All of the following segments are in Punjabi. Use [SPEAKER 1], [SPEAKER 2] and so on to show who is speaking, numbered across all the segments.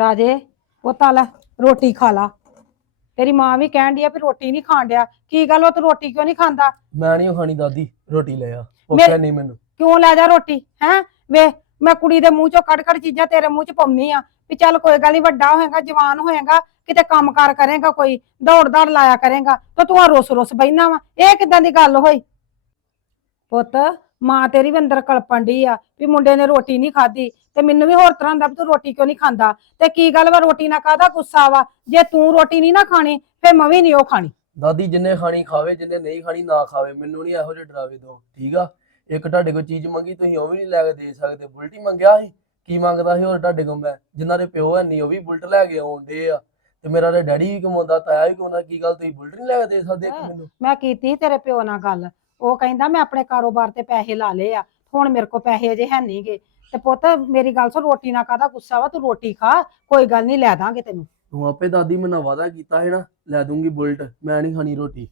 [SPEAKER 1] ਰਾਜੇ ਪੁੱਤਾ ਲੈ ਰੋਟੀ ਖਾ ਲਾ। ਤੇਰੀ ਮਾਂ ਵੀ ਕਹਿਣ ਡਈ ਆ ਵੀ ਰੋਟੀ ਨਹੀਂ ਖਾਣ ਡਿਆ। ਕੀ ਗੱਲ ਉਹ ਤੂੰ ਰੋਟੀ ਕਿਉਂ ਨਹੀਂ ਖਾਂਦਾ?
[SPEAKER 2] ਮੈਂ ਨਹੀਂ ਖਾਣੀ ਦਾਦੀ ਰੋਟੀ ਲੈ ਆ। ਉਹ
[SPEAKER 1] ਮੇਰੇ-
[SPEAKER 2] ਕਹਿ ਨਹੀਂ ਮੈਨੂੰ।
[SPEAKER 1] ਕਿਉਂ ਲੈ ਜਾ ਰੋਟੀ? ਹੈ? ਵੇ ਮੈਂ ਕੁੜੀ ਦੇ ਮੂੰਹ ਚੋਂ ਕੱਢ ਕੱਢ ਚੀਜ਼ਾਂ ਤੇਰੇ ਮੂੰਹ ਚ ਪਾਉਣੀ ਆ। ਵੀ ਚੱਲ ਕੋਈ ਗੱਲ ਨਹੀਂ ਵੱਡਾ ਹੋਏਗਾ ਜਵਾਨ ਹੋਏਗਾ ਕਿਤੇ ਕੰਮਕਾਰ ਕਰੇਗਾ ਕੋਈ ਦੌੜ ਦੌੜ ਲਾਇਆ ਕਰੇਗਾ ਤਾਂ ਤੂੰ ਆ ਰੁੱਸ ਰੁੱਸ ਬੈਨਾ ਵਾ। ਇਹ ਕਿਦਾਂ ਦੀ ਗੱਲ ਹੋਈ? ਪੁੱਤ ਮਾਂ ਤੇਰੀ ਵੀ ਅੰਦਰ ਕਲਪਣ ਡਈ ਆ ਵੀ ਮੁੰਡੇ ਨੇ ਰੋਟੀ ਨਹੀਂ ਖਾਧੀ ਤੇ ਮੈਨੂੰ ਵੀ ਹੋਰ ਤਰ੍ਹਾਂ ਦਾ ਵੀ ਤੂੰ ਰੋਟੀ ਕਿਉਂ ਨਹੀਂ ਖਾਂਦਾ? ਤੇ ਕੀ ਗੱਲ ਵਾ ਰੋਟੀ ਨਾ ਕਾਹਦਾ ਗੁੱਸਾ ਵਾ? ਜੇ ਤੂੰ ਰੋਟੀ ਨਹੀਂ ਨਾ ਖਾਣੀ ਫੇ ਮੈਂ ਵੀ ਨਹੀਂ ਉਹ ਖਾਣੀ।
[SPEAKER 2] ਦਾਦੀ ਜਿੰਨੇ ਖਾਣੀ ਖਾਵੇ ਜਿੰਨੇ ਨਹੀਂ ਖਾਣੀ ਨਾ ਖਾਵੇ ਮੈਨੂੰ ਨਹੀਂ ਇਹੋ ਜਿਹੇ ਡਰਾਵੇ ਦੋ ਠੀਕ ਆ? ਇੱਕ ਤੁਹਾਡੇ ਕੋਲ ਚੀਜ਼ ਮੰਗੀ ਤੁਸੀਂ ਉਹ ਵੀ ਨਹੀਂ ਲੈ ਕੇ ਦੇ ਸਕਦੇ। ਬੁਲਟ ਹੀ ਮੰਗਿਆ ਸੀ? ਕੀ ਮੰਗਦਾ ਸੀ ਹੋਰ ਤੁਹਾਡੇ ਕੋਲ ਮੈਂ? ਜਿਨ੍ਹਾਂ ਦੇ ਪਿਓ ਹੈ ਨਹੀਂ ਉਹ ਵੀ ਬੁਲਟ ਲੈ ਕੇ ਆਉਂਦੇ ਆ। ਤੇ ਮੇਰਾ ਤੇ ਡੈਡੀ ਵੀ ਕਮਾਉਂਦਾ ਤਾਇਆ ਵੀ ਕਮਾਉਂਦਾ ਕੀ ਗੱਲ ਤੁਸੀਂ ਬੁਲਟ ਨਹੀਂ ਲੈ ਕੇ ਦੇ ਸਕਦੇ ਇੱਕ। ਮੈਨੂੰ?
[SPEAKER 1] ਮੈਂ ਕੀਤੀ ਤੇਰੇ ਪਿਓ ਨਾਲ ਗੱਲ। ਉਹ ਕਹਿੰਦਾ ਮੈਂ ਆਪਣੇ ਕਾਰੋਬਾਰ ਤੇ ਪੈਸੇ ਲਾ ਲਏ ਆ ਹੁਣ ਮੇਰੇ ਕੋਲ ਪੈਸੇ ਅਜੇ ਹੈ ਨਹੀਂਗੇ ਤੇ ਪੁੱਤ ਮੇਰੀ ਗੱਲ ਸੁਣ ਰੋਟੀ ਨਾ ਕਾਹਦਾ ਗੁੱਸਾ ਵਾ? ਤੂੰ ਰੋਟੀ ਖਾ ਕੋਈ ਗੱਲ ਨਹੀਂ ਲੈ ਦਾਂਗੇ ਤੈਨੂੰ।
[SPEAKER 2] ਤੂੰ ਆਪੇ ਦਾਦੀ ਮੈਨੂੰ ਵਾਦਾ ਕੀਤਾ ਹੈ ਨਾ ਲੈ ਦੂੰਗੀ ਬੁਲਟ ਮੈਂ ਨਹੀਂ ਖਾਣੀ ਰੋਟੀ।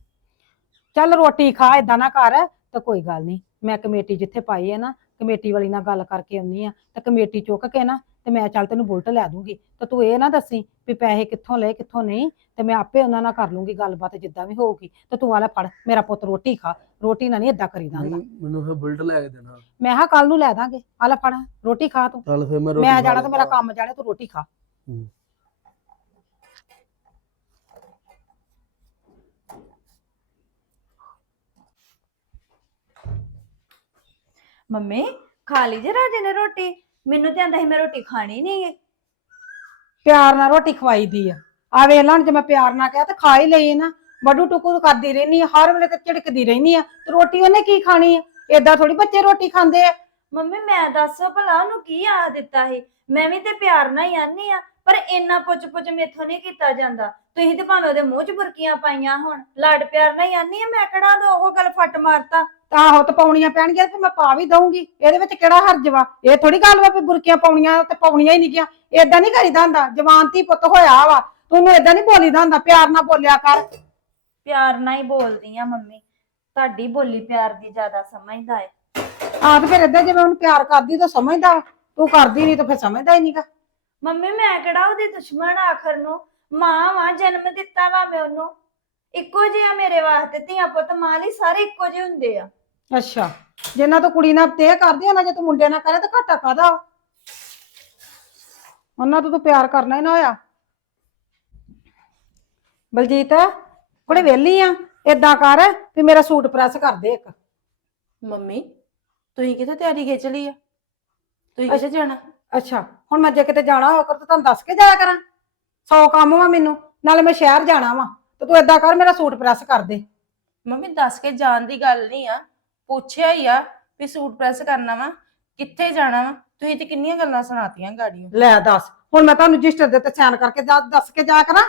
[SPEAKER 1] ਚੱਲ ਰੋਟੀ ਖਾ ਏਦਾਂ ਨਾ ਕਰ ਤੇ ਕੋਈ ਗੱਲ ਨਹੀਂ ਮੈਂ ਕਮੇਟੀ ਜਿੱਥੇ ਪਾਈ ਹੈ ਨਾ ਕਮੇਟੀ ਵਾਲੀ ਨਾਲ ਗੱਲ ਕਰਕੇ ਆਉਣੀ ਆ ਤੇ ਕਮੇਟੀ ਚੁੱਕ ਕੇ ਨਾ ਤੇ ਮੈਂ ਚੱਲ ਤੈਨੂੰ ਬੁਲਟ ਲੈ ਦੂੰਗੀ। ਤੇ ਤੂੰ ਇਹ ਨਾ ਦੱਸੀ ਵੀ ਪੈਸੇ ਕਿੱਥੋਂ ਲਏ ਕਿੱਥੋਂ ਨਹੀਂ ਤੇ ਮੈਂ ਆਪੇ ਉਹਨਾਂ ਨਾਲ ਕਰ ਲੂੰਗੀ ਗੱਲਬਾਤ ਜਿੱਦਾਂ ਵੀ ਹੋਊਗੀ। ਤੇ ਤੂੰ ਆਲਾ ਫੜ ਮੇਰਾ ਪੁੱਤ ਰੋਟੀ ਖਾ ਰੋਟੀ ਨਾਲ ਨਹੀਂ ਏਦਾਂ ਕਰੀਦਾ ਹੁੰਦਾ।
[SPEAKER 2] ਮੈਨੂੰ ਫਿਰ ਬੁਲਟ ਲੈ ਕੇ ਦੇਣਾ।
[SPEAKER 1] ਮੈਂ ਹਾਂ ਕੱਲ ਨੂੰ ਲੈ ਦਾਂਗੇ ਆਲਾ ਫੜ ਰੋਟੀ ਖਾ ਤੂੰ।
[SPEAKER 2] ਚੱਲ ਫਿਰ ਮੈਂ ਰੋਟੀ
[SPEAKER 1] ਮੈਂ
[SPEAKER 2] ਖਾ
[SPEAKER 1] ਜਾਣਾ ਤੇ ਮੇਰਾ। ਕੰਮ ਜਾਣੇ ਤੂੰ ਰੋਟੀ ਖਾ।
[SPEAKER 2] ਹੂੰ।
[SPEAKER 3] ਮੰਮੀ ਖਾ ਲਈ ਜੇ ਰਾਜੇ ਨੇ ਰੋਟੀ? ਮੈਨੂੰ ਤੇ ਆਂਦਾ ਸੀ ਮੈਂ ਰੋਟੀ ਖਾਣੀ ਨਹੀਂ
[SPEAKER 1] ਪਿਆਰ ਨਾਲ ਰੋਟੀ ਖਵਾਈ ਦੀ ਆ। ਆ ਵੇਖ ਲਾਂ ਜੇ ਮੈਂ ਪਿਆਰ ਨਾਲ ਕਿਹਾ ਤੇ ਖਾ ਹੀ ਲਈ ਨਾ। ਵੱਡੂ ਟੁਕੂ ਕਰਦੀ ਰਹਿਨੀ ਆ ਹਰ ਵੇਲੇ ਤੇ ਝਿੜਕਦੀ ਰਹਿਨੀ ਆ। ਤੇ ਰੋਟੀ ਉਹਨੇ ਕੀ ਖਾਣੀ ਆ? ਏਦਾਂ ਥੋੜੀ ਬੱਚੇ ਰੋਟੀ ਖਾਂਦੇ ਆ।
[SPEAKER 3] ਮੰਮੀ ਮੈਂ ਦੱਸ ਭਲਾ ਉਹਨੂੰ ਕੀ ਆਖ ਦਿੱਤਾ ਸੀ? ਮੈਂ ਵੀ ਤੇ ਪਿਆਰ ਨਾਲ ਹੀ ਆਨੀ ਆ ਪਰ ਇੰਨਾ ਪੁੱਛ ਪੁੱਛ ਮੇਥੋਂ ਨਹੀਂ ਕੀਤਾ ਜਾਂਦਾ। ਤੁਸੀਂ ਤੇ ਭਾਵੇਂ ਉਹਦੇ ਮੂੰਹ 'ਚ ਬੁਰਕੀਆਂ ਪਾਈਆਂ ਹੁਣ ਲੜ ਪਿਆਰ ਨਾਲ ਹੀ ਆਨੀ ਆ ਮੈਂ ਕਿਹੜਾ ਦੋ ਉਹ ਗੱਲ ਫੱਟ ਮਾਰਤਾ?
[SPEAKER 1] ਆਹੋ ਤੇ ਪਾਉਣੀਆਂ ਪੈਣਗੀਆਂ ਤੇ ਮੈਂ ਪਾ ਵੀ ਦਊਂਗੀ। ਇਹਦੇ ਵਿੱਚ ਕਿਹੜਾ ਹਰਜ ਵਾ? ਇਹ ਥੋੜੀ ਗੱਲ ਵਾ ਵੀ ਬੁਰਕੀਆਂ ਪਾਉਣੀਆਂ ਤੇ ਪਾਉਣੀਆਂ ਹੀ ਨਹੀਂ ਗਿਆ। ਏਦਾਂ ਨਹੀਂ ਕਰੀਦਾ ਹੁੰਦਾ। ਜਵਾਨ ਧੀ ਪੁੱਤ ਹੋਇਆ ਵਾ। ਤੂੰ ਏਦਾਂ ਨਹੀਂ ਬੋਲੀਦਾ ਹੁੰਦਾ। ਪਿਆਰ ਨਾਲ ਬੋਲਿਆ ਕਰ।
[SPEAKER 3] ਪਿਆਰ ਨਾਲ ਹੀ ਬੋਲਦੀ ਆ ਮੰਮੀ। ਤੁਹਾਡੀ ਬੋਲੀ ਪਿਆਰ ਦੀ ਜ਼ਿਆਦਾ ਸਮਝਦਾ ਏ।
[SPEAKER 1] ਆਹ ਤੇ ਫਿਰ ਏਦਾਂ ਜਿਵੇਂ ਉਹਨੂੰ ਪਿਆਰ ਕਰਦੀ ਤਾਂ ਸਮਝਦਾ ਤੂੰ ਕਰਦੀ ਨਹੀਂ ਤਾਂ ਫਿਰ ਸਮਝਦਾ ਹੀ ਨਹੀਂਗਾ।
[SPEAKER 3] ਮੰਮੀ ਮੈਂ ਕਿਹੜਾ ਉਹਦੀ ਦੁਸ਼ਮਣ ਆ ਆਖਰ ਨੂੰ? ਮਾਂ ਵਾ ਜਨਮ ਦਿੱਤਾ ਵਾ ਮੈਂ ਉਹਨੂੰ। ਇੱਕੋ ਜਿਹਾ ਮੇਰੇ ਵਾਸਤੇ ਧੀਆਂ ਪੁੱਤ ਮਾਂ ਲਈ ਸਾਰੇ ਇੱਕੋ ਜਿਹੇ ਹੁੰਦੇ ਆ।
[SPEAKER 1] ਅੱਛਾ ਜਿੰਨਾ ਤੂੰ ਕੁੜੀ ਨਾਲ ਤੇ ਕਰਦੀ ਉਹਨਾਂ ਜੇ ਤੂੰ ਮੁੰਡੇ ਨਾਲ ਕਰੇ ਤਾਂ ਘਾਟਾ ਕਾਦਾ ਉਹਨਾਂ ਤੋਂ ਤੂੰ ਪਿਆਰ ਕਰਨਾ ਹੀ ਨਾ ਹੋਇਆ। ਬਲਜੀਤ ਕੁੜੇ ਵਿਹਲੀ ਆ ਏਦਾਂ ਕਰ ਵੀ ਮੇਰਾ ਸੂਟ ਪ੍ਰੈਸ ਕਰ ਦੇ ਇੱਕ।
[SPEAKER 4] ਮੰਮੀ ਤੁਸੀਂ ਕਿੱਥੇ ਤਿਆਰੀ ਖਿੱਚ ਲਈ ਆ? ਤੁਸੀਂ ਕਿੱਥੇ ਜਾਣਾ?
[SPEAKER 1] ਅੱਛਾ ਹੁਣ ਮੈਂ ਜੇ ਕਿਤੇ ਜਾਣਾ ਹੋਵੇ ਤਾਂ ਤੁਹਾਨੂੰ ਦੱਸ ਕੇ ਜਾਇਆ ਕਰਾਂ। ਸੌ ਕੰਮ ਵਾ ਮੈਨੂੰ ਨਾਲੇ ਮੈਂ ਸ਼ਹਿਰ ਜਾਣਾ ਵਾ। ਤੇ ਤੂੰ ਏਦਾਂ ਕਰ ਮੇਰਾ ਸੂਟ ਪ੍ਰੈਸ ਕਰ ਦੇ।
[SPEAKER 4] ਮੰਮੀ ਦੱਸ ਕੇ ਜਾਣ ਦੀ ਗੱਲ ਨਹੀਂ ਆ। ਪੁੱਛਿਆ ਹੀ ਆ ਵੀ ਸੂਟ ਪ੍ਰੈਸ ਕਰਨਾ ਵਾ ਕਿੱਥੇ ਜਾਣਾ ਵਾ? ਤੁਸੀਂ ਤੇ ਕਿੰਨੀਆਂ ਗੱਲਾਂ ਸੁਣਾਤੀਆਂ ਗਾੜੀਆਂ
[SPEAKER 1] ਲੈ ਦੱਸ ਹੁਣ ਮੈਂ ਤੁਹਾਨੂੰ ਰਜਿਸਟਰ ਦੇ ਤੇ ਸਾਈਨ ਕਰਕੇ ਦੱਸ ਕੇ ਜਾ ਕਰਾਂ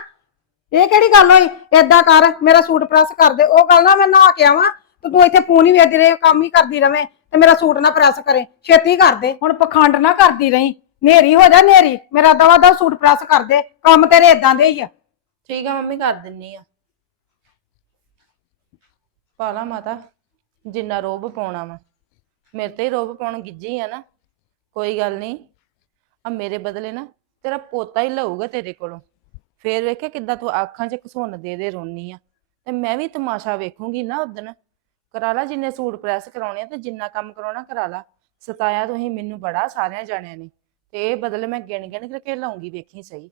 [SPEAKER 1] ਇਹ ਕਿਹੜੀ ਗੱਲ ਹੋਈ? ਏਦਾਂ ਕਰ ਮੇਰਾ ਸੂਟ ਪ੍ਰੈਸ ਕਰ ਦੇ। ਉਹ ਗੱਲ ਨਾ ਮੈਂ ਨਹਾ ਕੇ ਆਵਾਂ ਤੇ ਤੂੰ ਇੱਥੇ ਫੋਨ ਹੀ ਵੇਚਦੀ ਰਹੇ ਕੰਮ ਹੀ ਕਰਦੀ ਰਵੇਂ ਤੇ ਮੇਰਾ ਸੂਟ ਨਾ ਪ੍ਰੈਸ ਕਰੇ। ਛੇਤੀ ਕਰ ਦੇ। ਹੁਣ ਪਖੰਡ ਨਾ ਕਰਦੀ ਰਹੀਂ। ਨੇਰੀ ਹੋ ਜਾ ਨੇਰੀ ਮੇਰਾ ਦਵਾ ਦਾ ਸੂਟ ਪ੍ਰੈਸ ਕਰ ਦੇ। ਕੰਮ ਤੇਰੇ ਇਦਾਂ ਦੇ ਹੀ ਆ।
[SPEAKER 4] ਠੀਕ ਆ, ਮੰਮੀ ਕਰ ਦਿੰਨੀ ਆ। ਪਾਲਾ ਮਾਤਾ, ਜਿੰਨਾ ਰੋਬ ਪਾਉਣਾ ਵਾ। ਮੇਰੇ ਤੇ ਹੀ ਰੋਬ ਪਾਉਣ ਗਿੱਜੀ ਆ ਨਾ, ਕੋਈ ਗੱਲ ਨਹੀਂ। ਆ ਮੇਰੇ ਬਦਲੇ ਨਾ ਤੇਰਾ ਪੋਤਾ ਹੀ ਲਊਗਾ ਤੇਰੇ ਕੋਲੋਂ। ਫੇਰ ਵੇਖਿਆ ਕਿੱਦਾਂ ਤੂੰ ਅੱਖਾਂ 'ਚ ਘਸੁੰਨ ਦੇ ਦੇ ਰੋਨੀ ਆ। ਤੇ ਮੈਂ ਵੀ ਤਮਾਸ਼ਾ ਵੇਖੂੰਗੀ ਨਾ ਉਦਣ ਕਰਾ ਲਾ ਜਿੰਨੇ ਸੂਟ ਪ੍ਰੈਸ ਕਰਾਉਣੇ ਆ ਤੇ ਜਿੰਨਾ ਕੰਮ ਕਰਾਉਣਾ ਕਰਾ ਲਾ। ਸਤਾਇਆ ਤੁਸੀਂ ਮੈਨੂੰ ਬੜਾ, ਸਾਰਿਆਂ ਜਾਣਿਆਂ ਨੇ। ਤੇ ਇਹ ਬਦਲੇ ਮੈਂ ਗਿਣ ਗਿਣ ਕਰਕੇ ਲਾਉਂਗੀ, ਵੇਖੀ ਸਹੀ।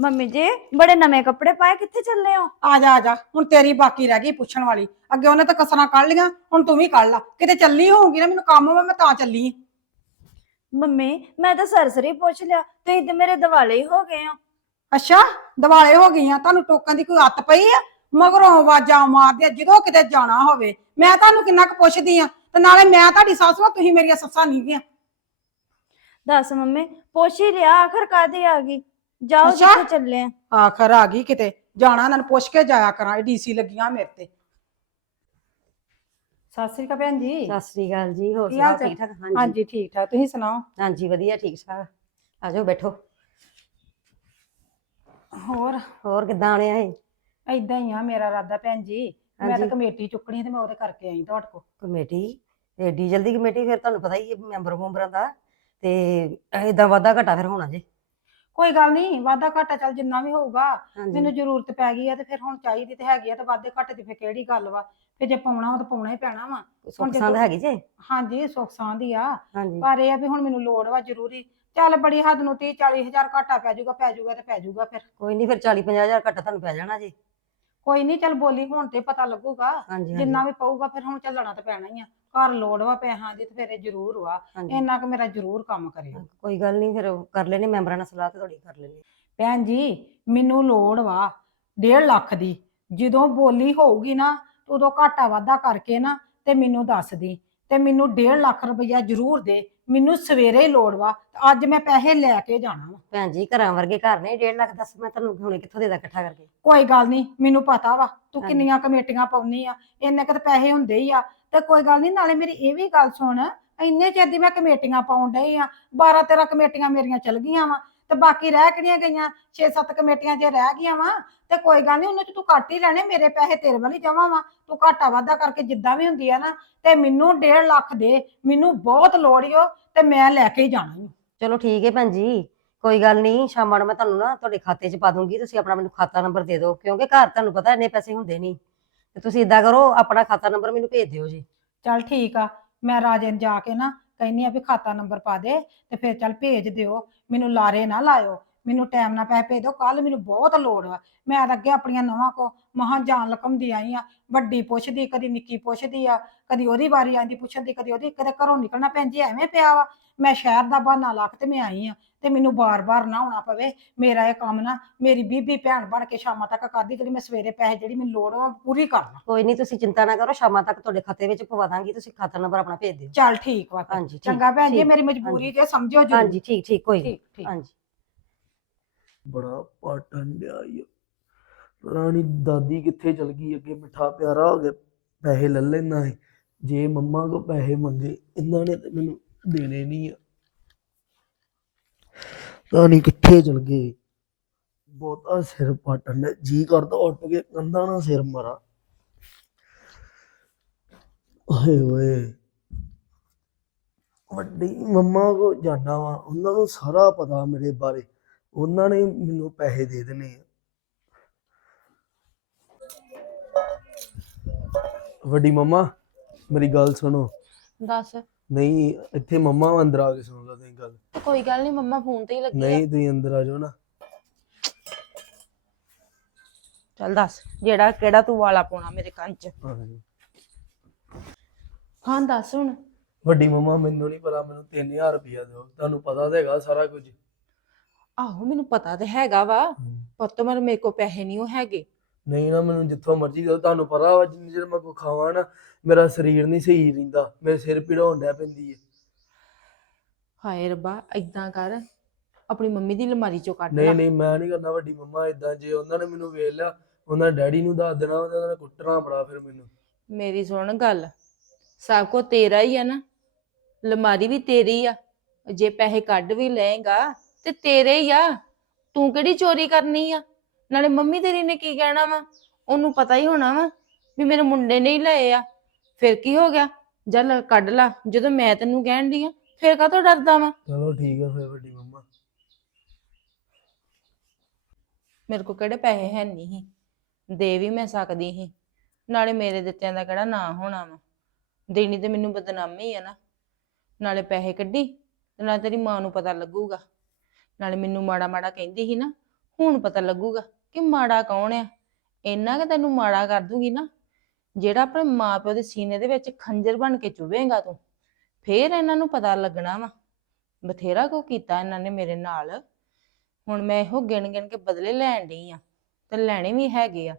[SPEAKER 3] ਮੰਮੀ ਜੀ ਬੜੇ ਨਵੇਂ ਕੱਪੜੇ ਪਾਏ ਕਿੱਥੇ ਚੱਲੇ ਹੋ?
[SPEAKER 1] ਆ ਜਾ ਆ ਜਾ ਹੁਣ ਤੇਰੀ ਬਾਕੀ ਰਹਿ ਗਈ ਪੁੱਛਣ ਵਾਲੀ। ਅੱਗੇ ਉਹਨੇ ਤਾਂ ਕਸਰਾਂ ਕੱਢ ਲੀਆਂ ਹੁਣ ਤੂੰ ਵੀ ਕੱਢ ਲਾ। ਕਿਤੇ ਚੱਲੀ ਹੋਊਗੀ ਨਾ ਮੈਨੂੰ ਕੰਮ ਵਾ ਮੈਂ ਤਾਂ ਚੱਲੀ ਆਂ।
[SPEAKER 3] ਮੰਮੀ ਮੈਂ ਤਾਂ ਸਰਸਰੀ ਪੁੱਛ ਲਿਆ ਤੁਸੀਂ ਤੇ ਮੇਰੇ ਦਿਵਾਲੇ ਹੀ ਹੋ ਗਏ ਹੋ।
[SPEAKER 1] ਅੱਛਾ ਦਿਵਾਲੇ ਹੋ ਗਈਆਂ ਤੁਹਾਨੂੰ ਟੋਕਣ ਦੀ ਕੋਈ ਅੱਤ ਪਈ ਆ? ਮਗਰੋਂ ਆਵਾਜ਼ਾਂ ਮਾਰਦੇ ਆ, ਜਦੋਂ ਕਿਤੇ ਜਾਣਾ ਹੋਵੇ। ਮੈਂ ਤੁਹਾਨੂੰ ਕਿੰਨਾ ਕੁ ਪੁੱਛਦੀ ਆ ਤੇ ਨਾਲੇ ਮੈਂ ਤੁਹਾਡੀ ਸੱਸ ਵਾ ਤੁਸੀਂ ਮੇਰੀਆਂ ਸੱਸਾਂ ਨਹੀਂ ਗੀਆਂ
[SPEAKER 3] ਦੱਸ ਮੰਮੀ ਪੁੱਛ ਹੀ ਲਿਆ ਆਖਰ ਕਾਦੇ ਆ ਗਈ? ਜਾਓ
[SPEAKER 1] ਅੱਛਾ।
[SPEAKER 3] ਜਿੱਥੇ ਚੱਲੇ ਆ।
[SPEAKER 1] ਆਖਰ ਆ ਗਈ ਕਿਤੇ। ਜਾਣਾ ਇਹਨਾਂ ਨੂੰ ਪੁੱਛ ਕੇ ਜਾਇਆ ਕਰਾਂ। ਡੀਸੀ ਲੱਗੀਆਂ ਮੇਰੇ ਤੇ। ਸਤਿ ਸ੍ਰੀ ਅਕਾਲ ਭੈਣ ਜੀ।
[SPEAKER 5] ਸਤਿ ਸ੍ਰੀ ਅਕਾਲ ਜੀ। ਹੋਰ
[SPEAKER 1] ਕੀ ਹਾਲ
[SPEAKER 5] ਸੁਣਾਓ
[SPEAKER 1] ਚਾਲ?
[SPEAKER 5] ਠੀਕ ਠਾਕ? ਹਾਂਜੀ।
[SPEAKER 1] ਹਾਂਜੀ ਠੀਕ ਠਾਕ। ਤੁਸੀਂ ਸੁਣਾਓ?
[SPEAKER 5] ਹਾਂਜੀ ਵਧੀਆ ਠੀਕ ਠਾਕ। ਆ ਜਾਓ ਬੈਠੋ।
[SPEAKER 1] ਹੋਰ?
[SPEAKER 5] ਹੋਰ ਕਿੱਦਾਂ ਆਣਿਆ ਇਹ?
[SPEAKER 1] ਏਦਾਂ ਹੀ ਆ ਮੇਰਾ ਰਾਦਾ ਭੈਣ ਜੀ। ਮੈਂ ਤਾਂ
[SPEAKER 5] ਹਾਂਜੀ।
[SPEAKER 1] ਕਮੇਟੀ ਚੁੱਕਣੀ ਤੇ ਮੈਂ ਉਹਦੇ ਕਰਕੇ ਆਈ ਤੁਹਾਡੇ ਕੋਲ।
[SPEAKER 5] ਕਮੇਟੀ? ਤੇ ਏਡੀ ਜਲਦੀ ਕਮੇਟੀ? ਫਿਰ ਤੁਹਾਨੂੰ ਪਤਾ ਹੀ ਹੈ ਮੈਂਬਰ ਮੈਂਬਰਾਂ ਦਾ। ਤੇ ਇਦਾਂ ਵਾਧਾ ਘਟਾ ਫਿਰ ਹੋਣਾ ਜੀ।
[SPEAKER 1] ਕੋਈ ਗੱਲ ਨਹੀਂ ਵਾਧਾ ਘਾਟਾ ਚੱਲ ਜਿੰਨਾ ਵੀ ਹੋਊਗਾ
[SPEAKER 5] ਹਾਂਜੀ।
[SPEAKER 1] ਮੈਨੂੰ ਜ਼ਰੂਰਤ ਪੈ ਗਈ ਆ ਤੇ ਫਿਰ ਹੁਣ ਚਾਹੀਦੀ ਤੇ ਹੈਗੀ ਆ ਤੇ ਵਾਧੇ ਘਾਟੇ ਦੀ ਫਿਰ ਕਿਹੜੀ ਗੱਲ ਵਾ? ਫਿਰ ਜੇ ਪਾਉਣਾ ਵਾ ਤਾਂ ਪਾਉਣਾ ਹੀ ਪੈਣਾ ਵਾ।
[SPEAKER 5] ਸੁੱਖ ਸੰਦ ਹੈਗੀ ਜੀ?
[SPEAKER 1] ਹਾਂਜੀ ਸੁੱਖ ਸਾਂਦ ਹੀ ਆ।
[SPEAKER 5] ਹਾਂਜੀ।
[SPEAKER 1] ਪਰ ਇਹ ਆ ਵੀ ਹੁਣ ਮੈਨੂੰ ਲੋੜ ਵਾ ਜ਼ਰੂਰੀ। ਚੱਲ ਬੜੀ ਹੱਦ ਨੂੰ 30 40 ਹਜ਼ਾਰ ਘਾਟਾ ਪੈ ਜਾਊਗਾ ਪੈ ਜਾਊਗਾ ਤੇ ਪੈ ਜਾਊਗਾ ਫਿਰ।
[SPEAKER 5] ਕੋਈ ਨਹੀਂ ਫਿਰ 40 50 ਹਜ਼ਾਰ ਘਟਾ ਤੁਹਾਨੂੰ ਪੈ ਜਾਣਾ ਜੀ।
[SPEAKER 1] ਕੋਈ ਨਹੀਂ ਚੱਲ ਬੋਲੀ ਹੁਣ ਤੇ ਪਤਾ ਲੱਗੂਗਾ।
[SPEAKER 5] ਹਾਂਜੀ।
[SPEAKER 1] ਜਿੰਨਾ ਵੀ ਪਊਗਾ ਫਿਰ ਹੁਣ ਚੱਲਣਾ ਤਾਂ ਪੈਣਾ ਹੀ ਆ। ਘਰ ਲੋੜ ਵਾ ਪੈਸਿਆਂ ਦੀ ਤੇ ਫਿਰ ਇਹ ਜ਼ਰੂਰ ਵਾ।
[SPEAKER 5] ਹਾਂਜੀ।
[SPEAKER 1] ਇੰਨਾ ਕੁ ਮੇਰਾ ਜ਼ਰੂਰ ਕੰਮ ਕਰਿਓ।
[SPEAKER 5] ਕੋਈ ਗੱਲ ਨਹੀਂ ਫਿਰ ਕਰ ਲੈਨੇ ਮੈਂਬਰਾਂ ਨਾਲ ਸਲਾਹ ਤੇ ਤੁਹਾਡੀ ਕਰ ਲੈਨੇ
[SPEAKER 1] ਭੈਣ ਜੀ ਮੈਨੂੰ ਲੋੜ ਵਾ 1.5 ਲੱਖ ਦੀ। ਜਦੋਂ ਬੋਲੀ ਹੋਊਗੀ ਨਾ ਉਦੋਂ ਘਾਟਾ ਵਾਧਾ ਕਰਕੇ ਨਾ ਤੇ ਮੈਨੂੰ ਦੱਸ ਦੀ। ਤੇ ਮੈਨੂੰ 1.5 ਲੱਖ ਰੁਪਈਆ ਜ਼ਰੂਰ ਦੇ। ਮੈਨੂੰ ਸਵੇਰੇ ਹੀ ਲੋੜ ਵਾ ਤੇ ਅੱਜ ਮੈਂ ਪੈਸੇ ਲੈ ਕੇ ਜਾਣਾ ਵਾ
[SPEAKER 5] ਭੈਣ ਜੀ ਘਰਾਂ ਵਰਗੇ ਘਰ ਨੇ 1.5 ਲੱਖ ਦੱਸ ਮੈਂ ਤੁਹਾਨੂੰ ਹੁਣੇ ਕਿੱਥੋਂ ਦੇ ਦਾਂ ਇਕੱਠਾ ਕਰਕੇ
[SPEAKER 1] ਕੋਈ ਗੱਲ ਨਹੀਂ ਮੈਨੂੰ ਪਤਾ ਵਾ ਤੂੰ। ਕਿੰਨੀਆਂ ਕਮੇਟੀਆਂ ਪਾਉਣੀ ਆ ਇੰਨੇ ਕੁ ਤਾਂ ਪੈਸੇ ਹੁੰਦੇ ਹੀ ਆ ਤੇ ਕੋਈ ਗੱਲ ਨਹੀਂ ਨਾਲੇ ਮੇਰੀ ਇਹ ਵੀ ਗੱਲ ਸੁਣ ਇੰਨੇ ਚਿਰ ਦੀ ਮੈਂ ਕਮੇਟੀਆਂ ਪਾਉਣ ਡਈ ਆ 12 13 ਕਮੇਟੀਆਂ ਮੇਰੀਆਂ ਚਲ ਗਈਆਂ ਵਾ ਤੇ ਬਾਕੀ ਰਹਿ ਕਿਹੜੀਆਂ ਗਈਆਂ 6-7 ਕਮੇਟੀਆਂ ਜੇ ਰਹਿ ਗਈਆਂ ਵਾ ਤੇ ਕੋਈ ਗੱਲ ਨਹੀਂ ਉਹਨਾਂ ਚ ਤੂੰ ਕੱਟ ਹੀ ਲੈਣੇ ਮੇਰੇ ਪੈਸੇ ਤੇਰੇ ਵੱਲ ਹੀ ਜਮਾ ਵਾ ਤੂੰ ਘਾਟਾ ਵਾਧਾ ਕਰਕੇ ਜਿੱਦਾਂ ਵੀ ਹੁੰਦੀ ਆ ਨਾ ਤੇ ਮੈਨੂੰ 1.5 ਲੱਖ ਦੇ ਮੈਨੂੰ ਬਹੁਤ ਲੋੜ ਈ ਓ ਤੇ ਮੈਂ ਲੈ ਕੇ ਹੀ ਜਾਣਾ ਓ।
[SPEAKER 5] ਚਲੋ ਠੀਕ ਹੈ ਭੈਣ ਜੀ ਕੋਈ ਗੱਲ ਨਹੀਂ ਸ਼ਾਮਾਂ ਨੂੰ ਮੈਂ ਤੁਹਾਨੂੰ ਨਾ ਤੁਹਾਡੇ ਖਾਤੇ 'ਚ ਪਾ ਦੂੰਗੀ ਤੁਸੀਂ ਆਪਣਾ ਮੈਨੂੰ ਖਾਤਾ ਨੰਬਰ ਦੇ ਦਿਓ ਕਿਉਂਕਿ ਘਰ ਤੁਹਾਨੂੰ ਪਤਾ ਇੰਨੇ ਪੈਸੇ ਹੁੰਦੇ ਨਹੀਂ ਤੇ ਤੁਸੀਂ ਇਦਾਂ ਕਰੋ ਆਪਣਾ ਖਾਤਾ ਨੰਬਰ ਮੈਨੂੰ ਭੇਜ ਦਿਓ ਜੀ।
[SPEAKER 1] ਚੱਲ ਠੀਕ ਆ ਮੈਂ ਰਾਜੇ ਨੂੰ ਜਾ ਕੇ ਨਾ ਕਹਿੰਨੀ ਆ ਵੀ ਖਾਤਾ ਨੰਬਰ ਪਾ ਦੇ ਤੇ ਫਿਰ ਚੱਲ ਭੇਜ ਦਿਓ ਮੈਨੂੰ ਲਾਰੇ ਨਾ ਲਾਇਓ। ਮੈਨੂੰ ਟਾਈਮ ਨਾਲ ਪੈਸੇ ਭੇਜ ਦਿਓ ਕੱਲ ਮੈਨੂੰ ਬਹੁਤ ਲੋੜ ਆ ਮੈਂ ਤਾਂ ਅੱਗੇ ਆਪਣੀਆਂ ਨਵਾਂ ਕੋ ਮਹਾਂ ਜਾਨ ਲਕਮਦੀ ਆਈ ਆ ਵੱਡੀ ਪੁੱਛਦੀ ਕਦੀ ਨਿੱਕੀ ਪੁੱਛਦੀ ਆ ਕਦੀ ਉਹਦੀ ਵਾਰੀ ਆਂਦੀ ਪੁੱਛਣ ਦੀ ਕਦੀ ਉਹਦੀ ਕਦੇ ਘਰੋਂ ਨਿਕਲਣਾ ਜੀ ਐਵੇਂ ਪਿਆ ਵਾ। ਮੈਂ ਸ਼ਹਿਰ ਦਾ ਬਹਾਨਾ ਲਾ ਕੇ ਤੇ ਮੈਂ ਆਈ ਆ ਤੇ ਮੈਨੂੰ ਬਾਰ-ਬਾਰ ਨਾ ਆਉਣਾ ਪਵੇ। ਮੇਰਾ ਇਹ ਕੰਮ ਨਾ ਮੇਰੀ ਬੀਬੀ ਭੈਣ ਬਣ ਕੇ ਸ਼ਾਮਾਂ ਤੱਕ ਕਰਦੀ ਜਿਹੜੀ ਮੈਂ ਸਵੇਰੇ ਪੈਸੇ ਜਿਹੜੀ ਮੈਨੂੰ ਲੋੜ ਆ ਪੂਰੀ ਕਰਨਾ
[SPEAKER 5] ਕੋਈ ਨਹੀਂ ਤੁਸੀਂ ਚਿੰਤਾ ਨਾ ਕਰੋ ਸ਼ਾਮਾਂ ਤੱਕ ਤੁਹਾਡੇ ਖਾਤੇ ਵਿੱਚ ਪਵਾ ਦਾਂਗੀ ਤੁਸੀਂ ਖਾਤਾ ਨੰਬਰ ਆਪਣਾ ਭੇਜ ਦਿਓ।
[SPEAKER 1] ਚੱਲ ਠੀਕ ਵਾ ਫਿਰ।
[SPEAKER 5] ਹਾਂਜੀ ਠੀਕ
[SPEAKER 1] ਚੰਗਾ ਭੈਣ ਜੀ
[SPEAKER 5] ਠੀਕ,
[SPEAKER 1] ਮੇਰੀ ਮਜਬੂਰੀ। ਜੇ ਸਮਝਿਓ ਜੀ
[SPEAKER 5] ਹਾਂਜੀ ਠੀਕ ਠੀਕ ਕੋਈ ਨਹੀਂ ਹਾਂਜੀ।
[SPEAKER 2] ਬੜਾ ਪਾਟਣ ਡਿਆ ਈ ਓ। ਦਾਦੀ ਕਿੱਥੇ ਚਲ ਗਈ, ਅੱਗੇ ਮਿੱਠਾ ਪਿਆਰਾ ਹੋ ਗਿਆ, ਪੈਸੇ ਲੈ ਲੈਣਾ ਹੈ ਜੇ ਮੰਮਾ ਕੋ ਪੈਸੇ ਮੰਗੇ, ਇਹਨਾਂ ਨੇ ਤੇ ਮੈਨੂੰ ਦੇਣੇ ਨਹੀਂ ਆ। ਰਾਣੀ ਕਿੱਥੇ ਚਲ ਗਏ। ਬਹੁਤਾ ਸਿਰ ਪਾਟਣ ਡਿਆ, ਜੀ ਕਰਦਾ ਉੱਠ ਕੇ, ਕੰਧਾਂ ਨਾਲ ਸਿਰ ਮਾਰਾ। ਓਏ ਓਏ। ਵੱਡੀ ਮੰਮਾ ਕੋ ਜਾਣਾ ਵਾ, ਉਹਨਾਂ ਨੂੰ ਸਾਰਾ ਪਤਾ ਮੇਰੇ ਬਾਰੇ। ਉਹਨਾਂ ਨੇ ਮੈਨੂੰ ਪੈਸੇ ਦੇ ਦੇਣੇ ਆ। ਵੱਡੀ ਮੰਮਾ ਮੇਰੀ ਗੱਲ ਸੁਣੋ।
[SPEAKER 4] ਦੱਸ।
[SPEAKER 2] ਨਹੀਂ ਇੱਥੇ ਮੰਮਾ ਅੰਦਰ ਆ ਕੇ ਸੁਣ ਲਓ ਤੁਸੀਂ ਗੱਲ।
[SPEAKER 4] ਕੋਈ ਗੱਲ ਨਹੀਂ ਮੰਮਾ ਫੋਨ ਤੇ ਹੀ ਲੱਗੀ ਆ।
[SPEAKER 2] ਨਹੀਂ ਤੁਸੀਂ ਅੰਦਰ ਆ ਜਾਓ ਨਾ।
[SPEAKER 4] ਚੱਲ ਦੱਸ ਜਿਹੜਾ ਕਿਹੜਾ ਤੂੰ ਵਾਲਾ ਪਾਉਣਾ ਮੇਰੇ ਕੰਨ 'ਚ?
[SPEAKER 2] ਹਾਂਜੀ।
[SPEAKER 4] ਹਾਂ ਦੱਸ ਹੁਣ।
[SPEAKER 2] ਵੱਡੀ ਮੰਮਾ ਮੈਨੂੰ ਨਹੀਂ ਪਤਾ ਮੈਨੂੰ 3000 ਰੁਪਇਆ ਦਿਓ। ਤੁਹਾਨੂੰ ਪਤਾ ਤਾਂ ਹੈਗਾ ਸਾਰਾ ਕੁਝ।
[SPEAKER 4] ਆਹੋ ਮੈਨੂੰ ਪਤਾ ਤੇ ਹੈਗਾ ਵਾ। ਪੁੱਤ ਮਰ ਮੇਰੇ ਕੋ ਪੈਸੇ ਨਹੀਂ ਉਹ ਹੈਗੇ।
[SPEAKER 2] ਨਹੀਂ ਨਾ ਮੈਨੂੰ ਜਿੱਥੋਂ ਮਰਜ਼ੀ ਦਿਓ ਤੁਹਾਨੂੰ ਪਤਾ ਵਾ ਜਿੰਨੀ ਚਿਰ ਮੈਂ ਕੋ ਖਾਵਾਂ ਨਾ ਮੇਰਾ ਸਰੀਰ ਨਹੀਂ ਸਹੀ ਰਹਿੰਦਾ ਮੇਰੇ ਸਿਰ ਪੀੜ ਹੋਣ ਡਿਆ ਪੈਂਦੀ ਹੈ
[SPEAKER 4] ਹਾਏ ਰੱਬਾ ਏਦਾਂ ਕਰ ਆਪਣੀ ਮੰਮੀ ਦੀ ਅਲਮਾਰੀ ਚੋਂ ਕੱਢ
[SPEAKER 2] ਨਹੀਂ
[SPEAKER 4] ਲੈ।
[SPEAKER 2] ਨਹੀਂ ਮੈਂ ਨਹੀਂ ਕਰਨਾ ਵੱਡੀ ਮੰਮਾ ਇਦਾਂ ਜੇ ਉਹਨਾਂ ਨੇ ਮੈਨੂੰ ਵੇਖ ਲਿਆ ਉਹਨਾਂ ਡੈਡੀ ਨੂੰ ਦੱਸ ਦੇਣਾ ਉਹਨਾਂ ਨੇ ਕੁੱਟਣਾ ਬੜਾ ਫਿਰ ਮੈਨੂੰ।
[SPEAKER 4] ਮੇਰੀ ਸੁਣ ਗੱਲ ਸਭ ਕੋ ਤੇਰਾ ਹੀ ਆ ਨਾ ਅਲਮਾਰੀ ਵੀ ਤੇਰੀ ਆ ਜੇ ਪੈਸੇ ਕੱਢ ਵੀ ਲਏਗਾ ਤੇ ਤੇਰੇ ਹੀ ਆ। ਤੂੰ ਕਿਹੜੀ ਚੋਰੀ ਕਰਨੀ ਆ? ਨਾਲੇ ਮੰਮੀ ਤੇਰੀ ਨੇ ਕੀ ਕਹਿਣਾ ਵਾ? ਉਹਨੂੰ ਪਤਾ ਹੀ ਹੋਣਾ ਵਾ ਵੀ ਮੇਰੇ ਮੁੰਡੇ ਨੇ ਹੀ ਲਏ ਆ। ਫਿਰ ਕੀ ਹੋ ਗਿਆ? ਜਾ ਲੈ ਕੱਢ ਲਾ। ਜਦੋਂ ਮੈਂ ਤੈਨੂੰ ਕਹਿਣ ਦੀ ਆ ਫਿਰ ਕਾਹਤੋਂ ਡਰਦਾ ਵਾ?
[SPEAKER 2] ਚਲੋ ਠੀਕ ਹੈ ਫਿਰ ਵੱਡੀ ਮੰਮਾ।
[SPEAKER 4] ਮੇਰੇ ਕੋ ਕਿਹੜੇ ਪੈਸੇ ਹੈ ਨਹੀਂ ਸੀ। ਦੇ ਵੀ ਮੈਂ ਸਕਦੀ ਸੀ। ਨਾਲੇ ਮੇਰੇ ਦਿੱਤਿਆਂ ਦਾ ਕਿਹੜਾ ਨਾਂ ਹੋਣਾ ਵਾ? ਦੇਣੀ ਤੇ ਮੈਨੂੰ ਬਦਨਾਮੀ ਆ ਨਾ। ਨਾਲੇ ਪੈਸੇ ਕੱਢੀ ਤੇ ਨਾਲੇ ਤੇਰੀ ਮਾਂ ਨੂੰ ਪਤਾ ਲੱਗੂਗਾ। ਨਾਲੇ ਮੈਨੂੰ ਮਾੜਾ ਮਾੜਾ ਕਹਿੰਦੀ ਸੀ ਨਾ, ਹੁਣ ਪਤਾ ਲੱਗੂਗਾ ਕਿ ਮਾੜਾ ਕੌਣ ਆ। ਇੰਨਾ ਕਿ ਤੈਨੂੰ ਮਾੜਾ ਕਰ ਦੂੰਗੀ ਨਾ, ਜਿਹੜਾ ਆਪਣੇ ਮਾਪਿਓ ਦੇ ਸੀਨੇ ਦੇ ਵਿੱਚ ਖੰਜਰ ਬਣ ਕੇ ਚੁਭੇਗਾ ਤੂੰ, ਫੇਰ ਇਹਨਾਂ ਨੂੰ ਪਤਾ ਲੱਗਣਾ ਵਾ। ਬਥੇਰਾ ਕੋ ਕੀਤਾ ਇਹਨਾਂ ਨੇ ਮੇਰੇ ਨਾਲ। ਹੁਣ ਮੈਂ ਇਹੋ ਗਿਣ ਗਿਣ ਕੇ ਬਦਲੇ ਲੈਣ ਡਈ ਆ, ਤੇ ਲੈਣੇ ਵੀ ਹੈਗੇ ਆ।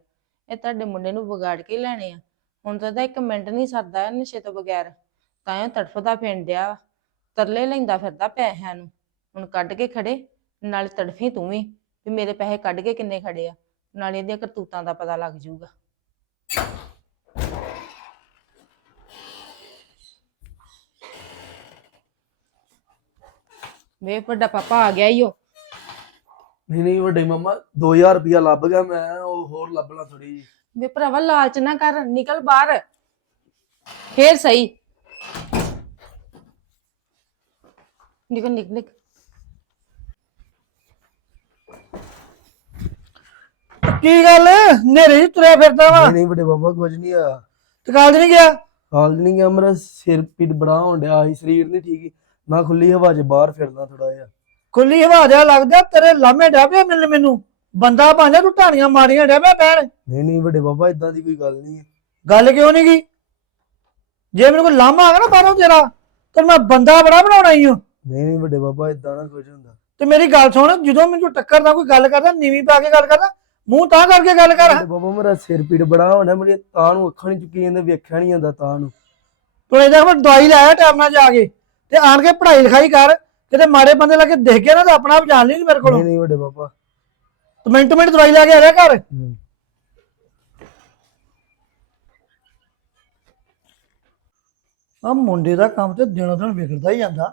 [SPEAKER 4] ਇਹ ਤੁਹਾਡੇ ਮੁੰਡੇ ਨੂੰ ਵਿਗਾੜ ਕੇ ਲੈਣੇ ਆ। ਹੁਣ ਤਾਂ ਇਹਦਾ ਇੱਕ ਮਿੰਟ ਨਹੀਂ ਸਰਦਾ ਨਸ਼ੇ ਤੋਂ ਬਗੈਰ। ਤਾਂ ਇਹ ਤੜਫਦਾ ਫਿਰਦਿਆ ਵਾ, ਤਰਲੇ ਲੈਂਦਾ ਫਿਰਦਾ ਪੈਸਿਆਂ ਨੂੰ। ਹੁਣ ਕੱਢ ਕੇ ਖੜੇ ਨਾਲੇ ਤੜਫੀ ਤੂੰ ਵੀ ਵੀ ਮੇਰੇ ਪੈਸੇ ਕੱਢ ਕੇ ਕਿੰਨੇ ਖੜੇ ਆ ਨਾਲੇ ਇਹਦੀਆਂ ਕਰਤੂਤਾਂ ਦਾ ਪਤਾ ਲੱਗ ਜਾਊਗਾ। ਵੇ ਵੱਡਾ ਪਾਪਾ ਆ ਗਿਆ ਈ ਓ
[SPEAKER 2] ਨਹੀਂ ਨਹੀਂ ਵੱਡੇ ਮੰਮਾ 2000 ਰੁਪਇਆ ਲੱਭ ਗਿਆ ਮੈਂ ਉਹ ਹੋਰ ਲੱਭਣਾ ਥੋੜੀ ਜੀ
[SPEAKER 4] ਵੇ ਭਰਾਵਾ ਲਾਲਚ ਨਾ ਕਰ ਨਿਕਲ ਬਾਹਰ। ਫੇਰ ਸਹੀ। ਨਿਕ ਨਿਕ ਨਿਕ
[SPEAKER 6] ਕੀ ਗੱਲ? ਨੇਰੇ ਜੀ ਤੁਰਿਆ ਫਿਰਦਾ ਵਾ।
[SPEAKER 2] ਨਹੀਂ ਵੱਡੇ ਬਾਬਾ ਕੁਝ ਨਹੀਂ ਆ।
[SPEAKER 6] ਤੇ ਕਾਲਜ ਨਹੀਂ ਗਿਆ?
[SPEAKER 2] ਹਾਲ ਨਹੀਂ ਗਿਆ ਮੇਰਾ ਸਿਰ ਪੀੜ ਬੜਾ ਹੋਣ ਡਿਆ ਸੀ ਸਰੀਰ ਨਹੀਂ ਠੀਕ ਮੈਂ ਖੁੱਲੀ ਹਵਾ 'ਚ ਬਾਹਰ ਫਿਰਦਾ ਥੋੜਾ ਜਿਹਾ।
[SPEAKER 6] ਖੁੱਲੀ ਹਵਾ ਜਿਹਾ ਲੱਗਦਾ ਤੇਰੇ ਲਾਮੇ ਡਾ ਪਿਆ ਮਿਲ ਮੈਨੂੰ। ਬੰਦਾ ਭਾਂਜਾ ਤੂੰ ਢਾਣੀਆਂ ਮਾਰੀਆਂ ਡਾ ਪਿਆ ਪੈਣ।
[SPEAKER 2] ਨਹੀਂ ਨਹੀਂ ਵੱਡੇ ਬਾਬਾ ਇਦਾਂ ਦੀ ਕੋਈ ਗੱਲ ਨਹੀਂ ਹੈ।
[SPEAKER 6] ਗੱਲ ਕਿਉਂ ਨਹੀਂ ਗਈ? ਜੇ ਮੈਨੂੰ ਕੋਈ ਲਾਮਾ ਆ ਗਿਆ ਨਾ ਬਾਹਰੋਂ ਤੇਰਾ ਤੇ ਮੈਂ ਬੰਦਾ ਬੜਾ ਬਣਾਉਣਾ ਹੀ ਹਾਂ।
[SPEAKER 2] ਨਹੀਂ ਨਹੀਂ ਵੱਡੇ ਬਾਬਾ ਇਦਾਂ ਨਾ ਕੁਝ ਹੁੰਦਾ।
[SPEAKER 6] ਤੇ ਮੇਰੀ ਗੱਲ ਸੁਣ ਜਦੋਂ ਮੈਨੂੰ ਟੱਕਰ ਦਾ ਕੋਈ ਗੱਲ ਕਰਦਾ ਨੀਵੀਂ ਪਾ ਕੇ ਗੱਲ ਕਰਦਾ ਮੂੰਹ ਤਾਂ ਕਰਕੇ ਗੱਲ ਕਰ।
[SPEAKER 2] ਵੱਡੇ ਬਾਬਾ ਮੇਰਾ ਸਿਰ ਪੀੜ ਬੜਾ ਹੋਣਾ ਮੇਰੀ ਤਾਂ ਨੂੰ ਅੱਖਾਂ ਨਹੀਂ ਚੁੱਕੀ ਜਾਂਦੇ ਵੇਖਿਆ ਨਹੀਂ ਜਾਂਦਾ ਤਾਂ ਨੂੰ।
[SPEAKER 6] ਤੂੰ ਇਹਦਾ ਮੈਂ ਦਵਾਈ ਲਾਇਆ ਟਾਈਮ ਨਾਲ ਜਾ ਕੇ ਤੇ ਆਣ ਕੇ ਪੜ੍ਹਾਈ ਲਿਖਾਈ ਕਰ ਕਿਤੇ ਮਾੜੇ ਬੰਦੇ ਲੱਗੇ ਦੇਖ ਗਿਆ ਨਾ ਤਾਂ ਆਪਣਾ ਆਪ ਜਾਣ ਲਈ ਮੇਰੇ ਕੋਲੋਂ।
[SPEAKER 2] ਨਹੀਂ ਨਹੀਂ ਵੱਡੇ ਬਾਬਾ।
[SPEAKER 6] ਤੂੰ ਮਿੰਟ ਮਿੰਟ ਦਵਾਈ ਲੈ ਕੇ ਆ ਰਿਹਾ ਘਰ। ਆ ਮੁੰਡੇ ਦਾ ਕੰਮ ਤੇ ਦਿਨੋਂ ਦਿਨ ਵਿਗੜਦਾ ਹੀ ਜਾਂਦਾ।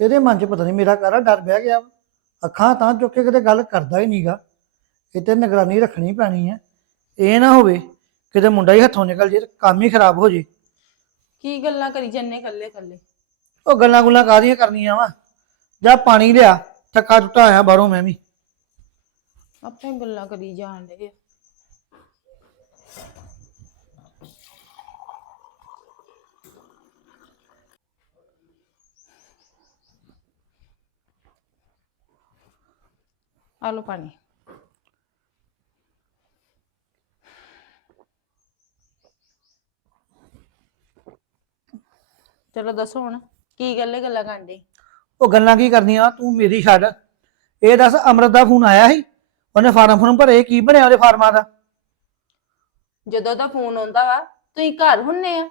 [SPEAKER 6] ਇਹਦੇ ਮਨ 'ਚ ਪਤਾ ਨਹੀਂ ਮੇਰਾ ਕਾਰਾ ਡਰ ਬਹਿ ਗਿਆ ਵਾ। ਅੱਖਾਂ ਤਾਂ ਚੁੱਕ ਕੇ ਕਿਤੇ ਗੱਲ ਕਰਦਾ ਹੀ ਨਹੀਂਗਾ ਇਹ ਤੇ ਨਿਗਰਾਨੀ ਰੱਖਣੀ ਪੈਣੀ ਹੈ ਇਹ ਨਾ ਹੋਵੇ ਕਿਤੇ ਮੁੰਡਾ ਹੀ ਹੱਥੋਂ ਨਿਕਲ ਜੇ ਤੇ ਕੰਮ ਹੀ ਖਰਾਬ ਹੋ ਜੇ।
[SPEAKER 4] ਕੀ ਗੱਲਾਂ ਕਰੀ ਜੰਨੇ ਕੱਲੇ ਕੱਲੇ
[SPEAKER 6] ਉਹ ਗੱਲਾਂ ਗੁੱਲਾਂ ਕਾਹਦੀਆਂ ਕਰਨੀਆਂ ਵਾ? ਜਾ ਪਾਣੀ ਲਿਆ ਥੱਕਾ ਟੁੱਟਾ ਆਇਆ ਬਾਹਰੋਂ ਮੈਂ ਵੀ।
[SPEAKER 4] ਆਪੇ ਗੱਲਾਂ ਕਰੀ ਜਾਣ ਡੇ ਆ। ਲੋ ਪਾਣੀ। ਚਲੋ ਦੱਸੋ ਹੁਣ ਕੀ ਗੱਲੇ ਗੱਲਾਂ ਕਰਦੇ
[SPEAKER 6] ਉਹ ਗੱਲਾਂ ਕੀ ਕਰਨੀਆਂ? ਤੂੰ ਮੇਰੀ ਛੱਡ। ਇਹ ਦੱਸ ਅਮਰਤ ਦਾ ਫੋਨ ਆਇਆ ਸੀ? ਉਹਨੇ ਫਾਰਮ ਫਾਰਮ ਭਰੇ ਕੀ ਬਣਿਆ ਉਹਦੇ ਫਾਰਮਾਂ ਦਾ?
[SPEAKER 4] ਜਦੋਂ ਦਾ ਫੋਨ ਆਉਂਦਾ ਵਾ ਤੁਸੀਂ ਘਰ ਹੁੰਨੇ ਆ।